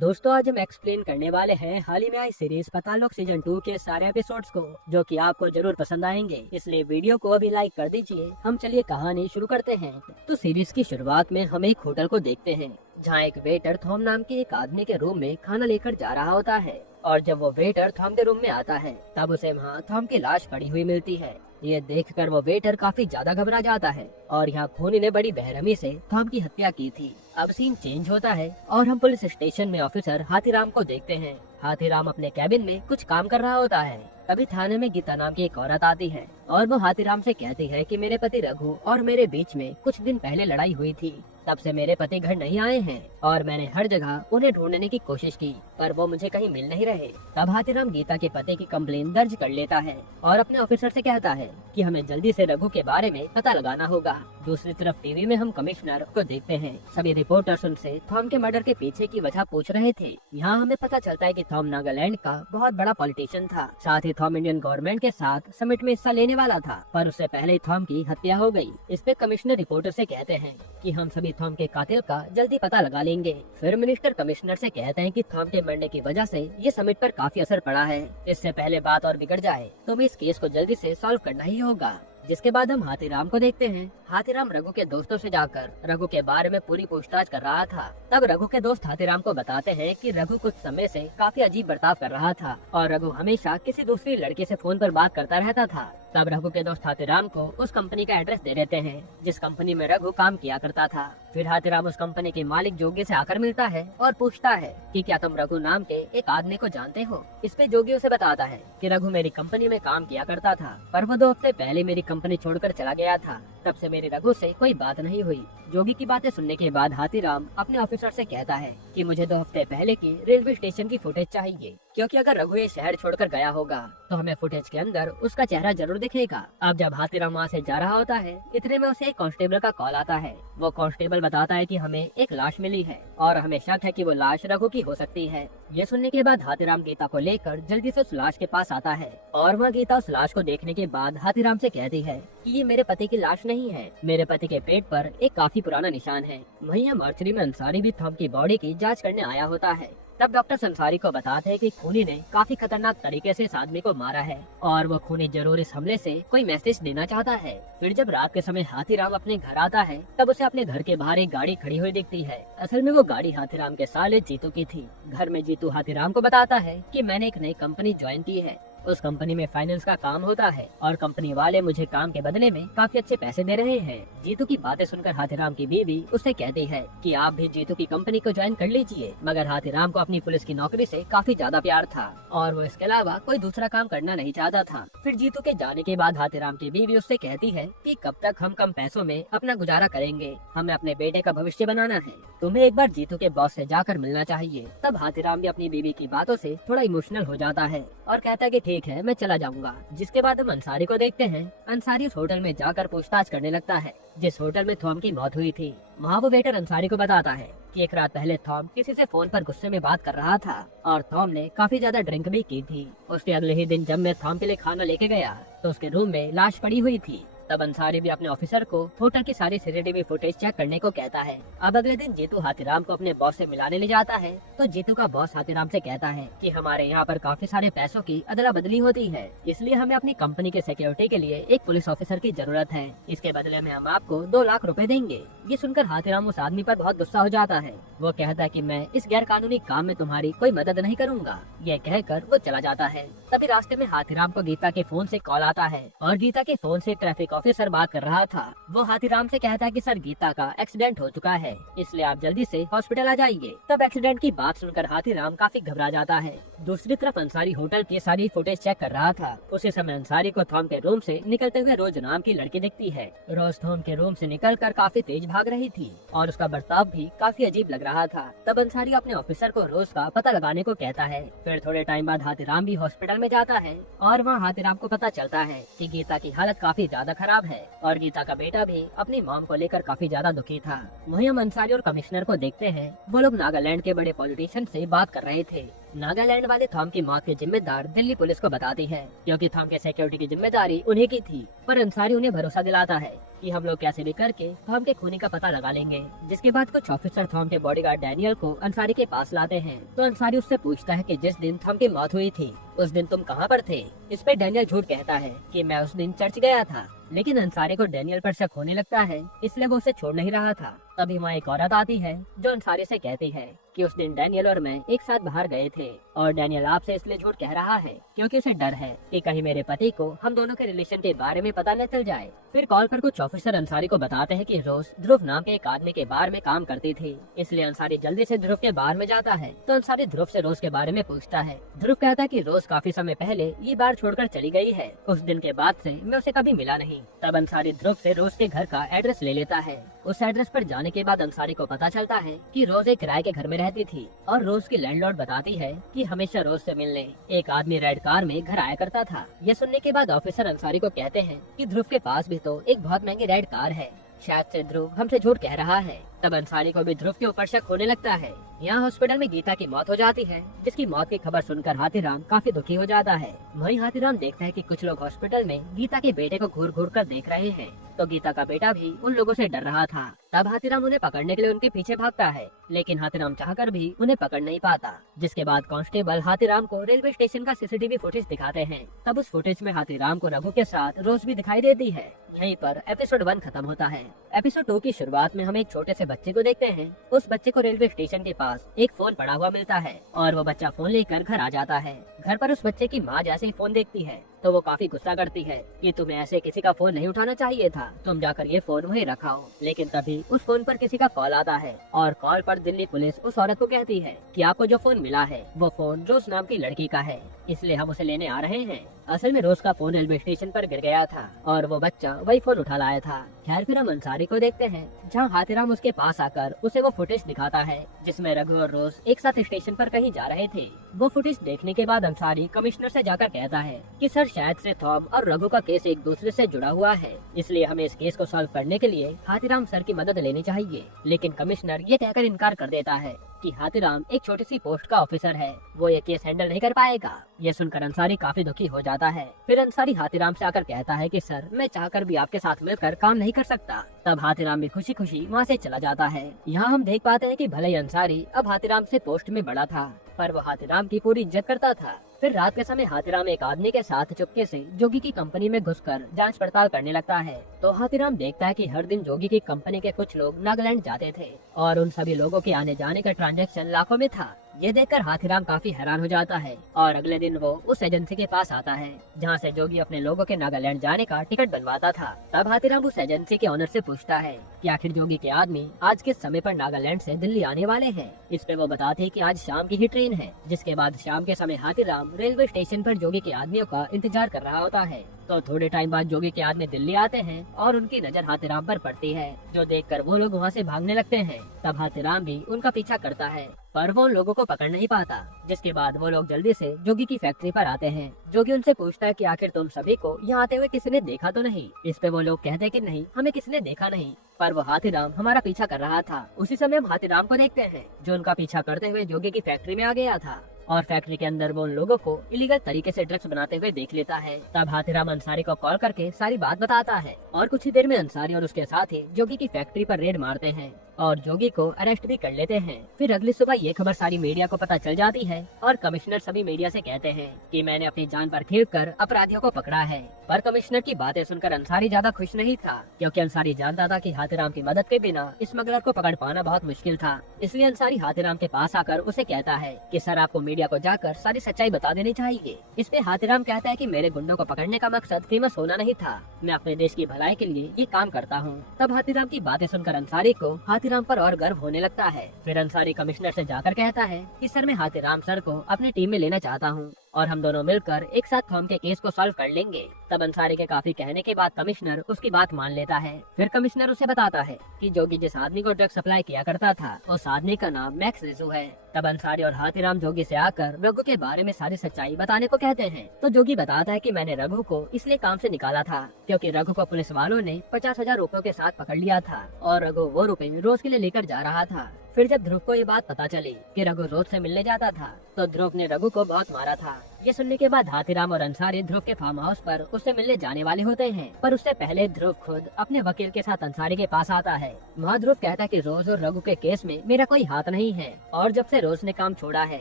दोस्तों आज हम एक्सप्लेन करने वाले हैं हाल ही में आई सीरीज पतालोक सीजन 2 के सारे एपिसोड्स को, जो कि आपको जरूर पसंद आएंगे। इसलिए वीडियो को अभी लाइक कर दीजिए। हम चलिए कहानी शुरू करते हैं। तो सीरीज की शुरुआत में हम एक होटल को देखते हैं, जहाँ एक वेटर थॉम नाम के एक आदमी के रूम में खाना लेकर जा रहा होता है। और जब वो वेटर थॉम के रूम में आता है, तब उसे वहाँ थॉम की लाश पड़ी हुई मिलती है। ये देखकर वो वेटर काफी ज्यादा घबरा जाता है और यहाँ खूनी ने बड़ी बेरहमी से थॉम की हत्या की थी। अब सीन चेंज होता है और हम पुलिस स्टेशन में ऑफिसर हाथीराम को देखते हैं। हाथीराम अपने कैबिन में कुछ काम कर रहा होता है। तभी थाने में गीता नाम की एक औरत आती है और वो हाथीराम से कहती है कि मेरे पति रघु और मेरे बीच में कुछ दिन पहले लड़ाई हुई थी। तब से मेरे पति घर नहीं आए हैं और मैंने हर जगह उन्हें ढूंढने की कोशिश की, पर वो मुझे कहीं मिल नहीं रहे। तब हाथीराम गीता के पति की कंप्लेन दर्ज कर लेता है और अपने ऑफिसर से कहता है कि हमें जल्दी से रघु के बारे में पता लगाना होगा। दूसरी तरफ टीवी में हम कमिश्नर को देखते हैं। सभी रिपोर्टर्स उनसे थॉम के मर्डर के पीछे की वजह पूछ रहे थे। यहाँ हमें पता चलता है कि थॉम नागालैंड का बहुत बड़ा पॉलिटिशियन था। साथ ही थॉम इंडियन गवर्नमेंट के साथ समिट में हिस्सा लेने वाला था, पर उससे पहले ही थॉम की हत्या हो गई। इस पे कमिश्नर रिपोर्टर से कहते हैं कि हम सभी थॉम के कातिल का जल्दी पता लगा लेंगे। फिर मिनिस्टर कमिश्नर से कहते हैं कि थॉम के मरने की वजह से ये समिट पर काफी असर पड़ा है। इससे पहले बात और बिगड़ जाए तो हमें इस केस को जल्दी से सॉल्व करना ही होगा। जिसके बाद हम हाथीराम को देखते हैं। हाथीराम रघु के दोस्तों से जाकर रघु के बारे में पूरी पूछताछ कर रहा था। तब रघु के दोस्त हाथीराम को बताते हैं कि रघु कुछ समय से काफी अजीब बर्ताव कर रहा था और रघु हमेशा किसी दूसरी लड़के से फोन पर बात करता रहता था। तब रघु के दोस्त हाथीराम को उस कंपनी का एड्रेस दे देते हैं जिस कंपनी में रघु काम किया करता था। फिर हाथीराम उस कंपनी के मालिक जोगी से आकर मिलता है और पूछता है कि क्या तुम रघु नाम के एक आदमी को जानते हो। इस पे जोगी उसे बताता है कि रघु मेरी कंपनी में काम किया करता था, पर वो 2 हफ्ते पहले मेरी कंपनी छोड़कर चला गया था। तब से मेरी रघु से कोई बात नहीं हुई। जोगी की बातें सुनने के बाद हाथीराम अपने ऑफिसर से कहता है कि मुझे 2 हफ्ते पहले की रेलवे स्टेशन की फुटेज चाहिए, क्योंकि अगर रघु ये शहर छोड़कर गया होगा तो हमें फुटेज के अंदर उसका चेहरा जरूर दिखेगा। अब जब हाथीराम वहाँ से जा रहा होता है, इतने में उसे एक कांस्टेबल का कॉल आता है। वो कांस्टेबल बताता है कि हमें एक लाश मिली है और हमें शक है कि वो लाश रघु की हो सकती है। ये सुनने के बाद हाथीराम गीता को लेकर जल्दी से उस लाश के पास आता है और वह गीता उस लाश को देखने के बाद हाथीराम से कहती है कि ये मेरे पति की लाश नहीं है। मेरे पति के पेट पर एक काफी पुराना निशान है। वहीं मॉर्चरी में अंसारी भी थॉम की बॉडी की जांच करने आया होता है। तब डॉक्टर अंसारी को बताते हैं कि खूनी ने काफी खतरनाक तरीके से इस आदमी को मारा है और वो खूनी जरूर इस हमले से कोई मैसेज देना चाहता है। फिर जब रात के समय हाथीराम अपने घर आता है, तब उसे अपने घर के बाहर एक गाड़ी खड़ी हुई दिखती है। असल में वो गाड़ी हाथीराम के साले जीतू की थी। घर में जीतू हाथीराम को बताता है कि मैंने एक नई कंपनी ज्वाइन की है। उस कंपनी में फाइनेंस का काम होता है और कंपनी वाले मुझे काम के बदले में काफी अच्छे पैसे दे रहे हैं। जीतू की बातें सुनकर हाथीराम की बीवी उससे कहती है कि आप भी जीतू की कंपनी को ज्वाइन कर लीजिए। मगर हाथीराम को अपनी पुलिस की नौकरी से काफी ज्यादा प्यार था और वो इसके अलावा कोई दूसरा काम करना नहीं चाहता था। फिर जीतू के जाने के बाद हाथीराम की बीवी उससे कहती है कि कब तक हम कम पैसों में अपना गुजारा करेंगे, हमें अपने बेटे का भविष्य बनाना है, तुम्हें एक बार जीतू के बॉस से जाकर मिलना चाहिए। तब हाथीराम भी अपनी बीवी की बातों से थोड़ा इमोशनल हो जाता है और कहता है कि ठीक है, मैं चला जाऊंगा। जिसके बाद हम अंसारी को देखते हैं। अंसारी उस होटल में जाकर पूछताछ करने लगता है जिस होटल में थॉम की मौत हुई थी। वहाँ वो वेटर अंसारी को बताता है कि एक रात पहले थॉम किसी से फोन पर गुस्से में बात कर रहा था और थॉम ने काफी ज्यादा ड्रिंक भी की थी। उसके अगले ही दिन जब मैं थॉम के लिए खाना लेके गया तो उसके रूम में लाश पड़ी हुई थी। तब अंसारी भी अपने ऑफिसर को होटल की सारी सीसीटीवी फुटेज चेक करने को कहता है। अब अगले दिन जीतू हाथीराम को अपने बॉस से मिलाने ले जाता है तो जीतू का बॉस हाथीराम से कहता है कि हमारे यहाँ पर काफी सारे पैसों की अदला बदली होती है, इसलिए हमें अपनी कंपनी के सिक्योरिटी के लिए एक पुलिस ऑफिसर की जरूरत है। इसके बदले में हम आपको 2 लाख रुपए देंगे। ये सुनकर हाथीराम उस आदमी पर बहुत गुस्सा हो जाता है। वो कहता है कि मैं इस गैर कानूनी काम में तुम्हारी कोई मदद नहीं करूँगा। ये कहकर वो चला जाता है। तभी रास्ते में हाथीराम को गीता के फोन से कॉल आता है और गीता के फोन से ट्रैफिक ऑफिसर बात कर रहा था। वो हाथीराम से कहता है कि सर, गीता का एक्सीडेंट हो चुका है, इसलिए आप जल्दी से हॉस्पिटल आ जाइए। तब एक्सीडेंट की बात सुनकर हाथीराम काफी घबरा जाता है। दूसरी तरफ अंसारी होटल की सारी फुटेज चेक कर रहा था। उसी समय अंसारी को थॉम के रूम से निकलते हुए रोज नाम की लड़की दिखती है। रोज थॉम के रूम से निकलकर काफी तेज भाग रही थी और उसका बर्ताव भी काफी अजीब लग रहा था। तब अंसारी अपने ऑफिसर को रोज का पता लगाने को कहता है। फिर थोड़े टाइम बाद हाथीराम भी हॉस्पिटल में जाता है और वहाँ हाथीराम को पता चलता है कि गीता की हालत काफी ज्यादा खराब है और गीता का बेटा भी अपनी मॉम को लेकर काफी ज्यादा दुखी था। वहीं हम अंसारी और कमिश्नर को देखते हैं। वो लोग नागालैंड के बड़े पॉलिटिशियन से बात कर रहे थे। नागालैंड वाले थॉम की मौत के जिम्मेदार दिल्ली पुलिस को बताती है, क्योंकि थॉम के सिक्योरिटी की जिम्मेदारी उन्हीं की थी। पर अंसारी उन्हें भरोसा दिलाता है कि हम लोग कैसे भी करके थॉम के खूनी का पता लगा लेंगे। जिसके बाद कुछ ऑफिसर थॉम के बॉडीगार्ड डैनियल को अंसारी के पास लाते हैं। तो अंसारी उससे पूछता है कि जिस दिन थॉम की मौत हुई थी उस दिन तुम कहाँ पर थे। इस पे डैनियल झूठ कहता है कि मैं उस दिन चर्च गया था। लेकिन अंसारी को डैनियल पर शक होने लगता है, इसलिए वो उसे छोड़ नहीं रहा था। तभी वहाँ एक औरत आती है जो अंसारी से कहती है कि उस दिन डैनियल और मैं एक साथ बाहर गए थे और डैनियल आपसे इसलिए झूठ कह रहा है क्योंकि उसे डर है कि कहीं मेरे पति को हम दोनों के रिलेशन के बारे में पता न चल जाए। फिर कॉल पर कुछ ऑफिसर अंसारी को बताते हैं कि रोज ध्रुव नाम के एक आदमी के बार में काम करती थी, इसलिए अंसारी जल्दी से ध्रुव के बार में जाता है। तो अंसारी ध्रुव से रोज के बारे में पूछता है। ध्रुव कहता है कि रोज काफी समय पहले ये बार छोड़कर चली गई है, उस दिन के बाद से मैं उसे कभी मिला नहीं। तब अंसारी ध्रुव से रोज के घर का एड्रेस ले लेता है। उस एड्रेस पर जाने के बाद अंसारी को पता चलता है कि रोज एक किराए के घर में रहती थी और रोज की लैंडलॉर्ड बताती है कि हमेशा रोज से मिलने एक आदमी रेड कार में घर आया करता था। यह सुनने के बाद ऑफिसर अंसारी को कहते हैं कि ध्रुव के पास भी तो एक बहुत महंगी रेड कार है, शायद से ध्रुव हमसे झूठ कह रहा है। तब अंसारी को भी ध्रुव के ऊपर शक होने लगता है। यहाँ हॉस्पिटल में गीता की मौत हो जाती है, जिसकी मौत की खबर सुनकर हाथीराम काफी दुखी हो जाता है। वहीं हाथीराम देखता है कि कुछ लोग हॉस्पिटल में गीता के बेटे को घूर घूर कर देख रहे हैं, तो गीता का बेटा भी उन लोगों से डर रहा था। तब हाथीराम उन्हें पकड़ने के लिए उनके पीछे भागता है, लेकिन हाथीराम चाहकर भी उन्हें पकड़ नहीं पाता। जिसके बाद कांस्टेबल हाथीराम को रेलवे स्टेशन का सीसीटीवी फुटेज दिखाते हैं। तब उस फुटेज में हाथीराम को रघु के साथ रोज भी दिखाई देती है। यहीं पर एपिसोड 1 खत्म होता है। एपिसोड 2 की शुरुआत में हम एक छोटे से बच्चे को देखते हैं। उस बच्चे को रेलवे स्टेशन के पास एक फोन पड़ा हुआ मिलता है और वो बच्चा फोन लेकर घर आ जाता है। घर पर उस बच्चे की माँ जैसे ही फोन देखती है तो वो काफी गुस्सा करती है कि तुम्हें ऐसे किसी का फोन नहीं उठाना चाहिए था, तुम जाकर ये फोन वहीं रखाओ। लेकिन तभी उस फोन पर किसी का कॉल आता है और कॉल पर दिल्ली पुलिस उस औरत को कहती है कि आपको जो फोन मिला है वो फोन रोज नाम की लड़की का है, इसलिए हम उसे लेने आ रहे हैं। असल में रोज का फोन रेलवे स्टेशन पर गिर गया था और वो बच्चा वही फोन उठा लाया था। खैर फिर हम अंसारी को देखते हैं, जहाँ हाथीराम उसके पास आकर उसे वो फुटेज दिखाता है जिसमें रघु और रोज एक साथ स्टेशन पर कहीं जा रहे थे। वो फुटेज देखने के बाद अंसारी कमिश्नर से जाकर कहता है कि सर शायद से थॉम और रघु का केस एक दूसरे से जुड़ा हुआ है, इसलिए हमें इस केस को सॉल्व करने के लिए हाथीराम सर की मदद लेनी चाहिए। लेकिन कमिश्नर ये कहकर इनकार कर देता है कि हाथीराम एक छोटी सी पोस्ट का ऑफिसर है, वो ये केस हैंडल नहीं कर पाएगा। ये सुनकर अंसारी काफी दुखी हो जाता है। फिर अंसारी हाथीराम से आकर कहता है कि सर मैं चाहकर भी आपके साथ मिलकर काम नहीं कर सकता। तब हाथीराम भी खुशी खुशी वहाँ से चला जाता है। यहाँ हम देख पाते हैं कि भले ही अंसारी अब हाथीराम से पोस्ट में बड़ा था, पर वो हाथीराम की पूरी इज्जत करता था। फिर रात के समय हाथीराम एक आदमी के साथ चुपके से जोगी की कंपनी में घुसकर जांच पड़ताल करने लगता है। तो हाथीराम देखता है कि हर दिन जोगी की कंपनी के कुछ लोग नागालैंड जाते थे और उन सभी लोगों के आने जाने का ट्रांजैक्शन लाखों में था। ये देखकर हाथीराम काफी हैरान हो जाता है और अगले दिन वो उस एजेंसी के पास आता है जहाँ से जोगी अपने लोगों के नागालैंड जाने का टिकट बनवाता था। तब हाथीराम उस एजेंसी के ऑनर से पूछता है कि आखिर जोगी के आदमी आज किस समय पर नागालैंड से दिल्ली आने वाले हैं। इस पे वो बताते हैं कि आज शाम की ही ट्रेन है। जिसके बाद शाम के समय हाथीराम रेलवे स्टेशन पर जोगी के आदमियों का इंतजार कर रहा होता है। तो थोड़े टाइम बाद जोगी के आदमी दिल्ली आते हैं और उनकी नजर हाथीराम पर पड़ती है, जो देखकर वो लोग वहाँ से भागने लगते हैं। तब हाथीराम भी उनका पीछा करता है, पर वो लोगों को पकड़ नहीं पाता। जिसके बाद वो लोग जल्दी से जोगी की फैक्ट्री पर आते हैं। जोगी उनसे पूछता है कि आखिर तुम सभी को यहाँ आते हुए किसी ने देखा तो नहीं। इस पे वो लोग कहते हैं कि नहीं, हमें किसी ने देखा नहीं, पर वो हाथीराम हमारा पीछा कर रहा था। उसी समय हम हाथीराम को देखते हैं जो उनका पीछा करते हुए जोगी की फैक्ट्री में आ गया था और फैक्ट्री के अंदर वो उन लोगों को इलीगल तरीके से ड्रग्स बनाते हुए देख लेता है। तब हाथीराम अंसारी को कॉल करके सारी बात बताता है और कुछ ही देर में अंसारी और उसके साथी जोगी की फैक्ट्री पर रेड मारते हैं और जोगी को अरेस्ट भी कर लेते हैं। फिर अगली सुबह ये खबर सारी मीडिया को पता चल जाती है और कमिश्नर सभी मीडिया से कहते हैं कि मैंने अपनी जान पर खेलकर अपराधियों को पकड़ा है। पर कमिश्नर की बातें सुनकर अंसारी ज्यादा खुश नहीं था, क्योंकि अंसारी जानता था कि हाथीराम की मदद के बिना स्मगलर को पकड़ पाना बहुत मुश्किल था। इसलिए अंसारी हाथीराम के पास आकर उसे कहता है कि सर आपको मीडिया को जाकर सारी सच्चाई बता देनी चाहिए। इस पे हाथीराम कहता है कि मेरे गुंडों को पकड़ने का मकसद फेमस होना नहीं था, मैं अपने देश की भलाई के लिए ये काम करता हूँ। तब हाथीराम की बातें सुनकर अंसारी को हाथीराम पर और गर्व होने लगता है। फिर अंसारी कमिश्नर से जाकर कहता है कि सर मैं हाथीराम सर को अपनी टीम में लेना चाहता हूँ और हम दोनों मिलकर एक साथ थॉम के केस को सॉल्व कर लेंगे। तब अंसारी के काफी कहने के बाद कमिश्नर उसकी बात मान लेता है। फिर कमिश्नर उसे बताता है कि जोगी जिस आदमी को ड्रग सप्लाई किया करता था उस आदमी का नाम मैक्स रिजू है। तब अंसारी और हाथीराम जोगी से आकर रघु के बारे में सारी सच्चाई बताने को कहते हैं। तो जोगी बताता है कि मैंने रघु को इसलिए काम से निकाला था क्योंकि रघु को पुलिस वालों ने 50,000 रुपयों के साथ पकड़ लिया था और रघु वो रुपए रोज के लिए लेकर जा रहा था। फिर जब ध्रुव को ये बात पता चली कि रघु रोज से मिलने जाता था, तो ध्रुव ने रघु को बहुत मारा था। ये सुनने के बाद हाथीराम और अंसारी ध्रुव के फार्म हाउस पर उससे मिलने जाने वाले होते हैं, पर उससे पहले ध्रुव खुद अपने वकील के साथ अंसारी के पास आता है। वहाँ ध्रुव कहता है कि रोज और रघु के केस में मेरा कोई हाथ नहीं है, और जब से रोज ने काम छोड़ा है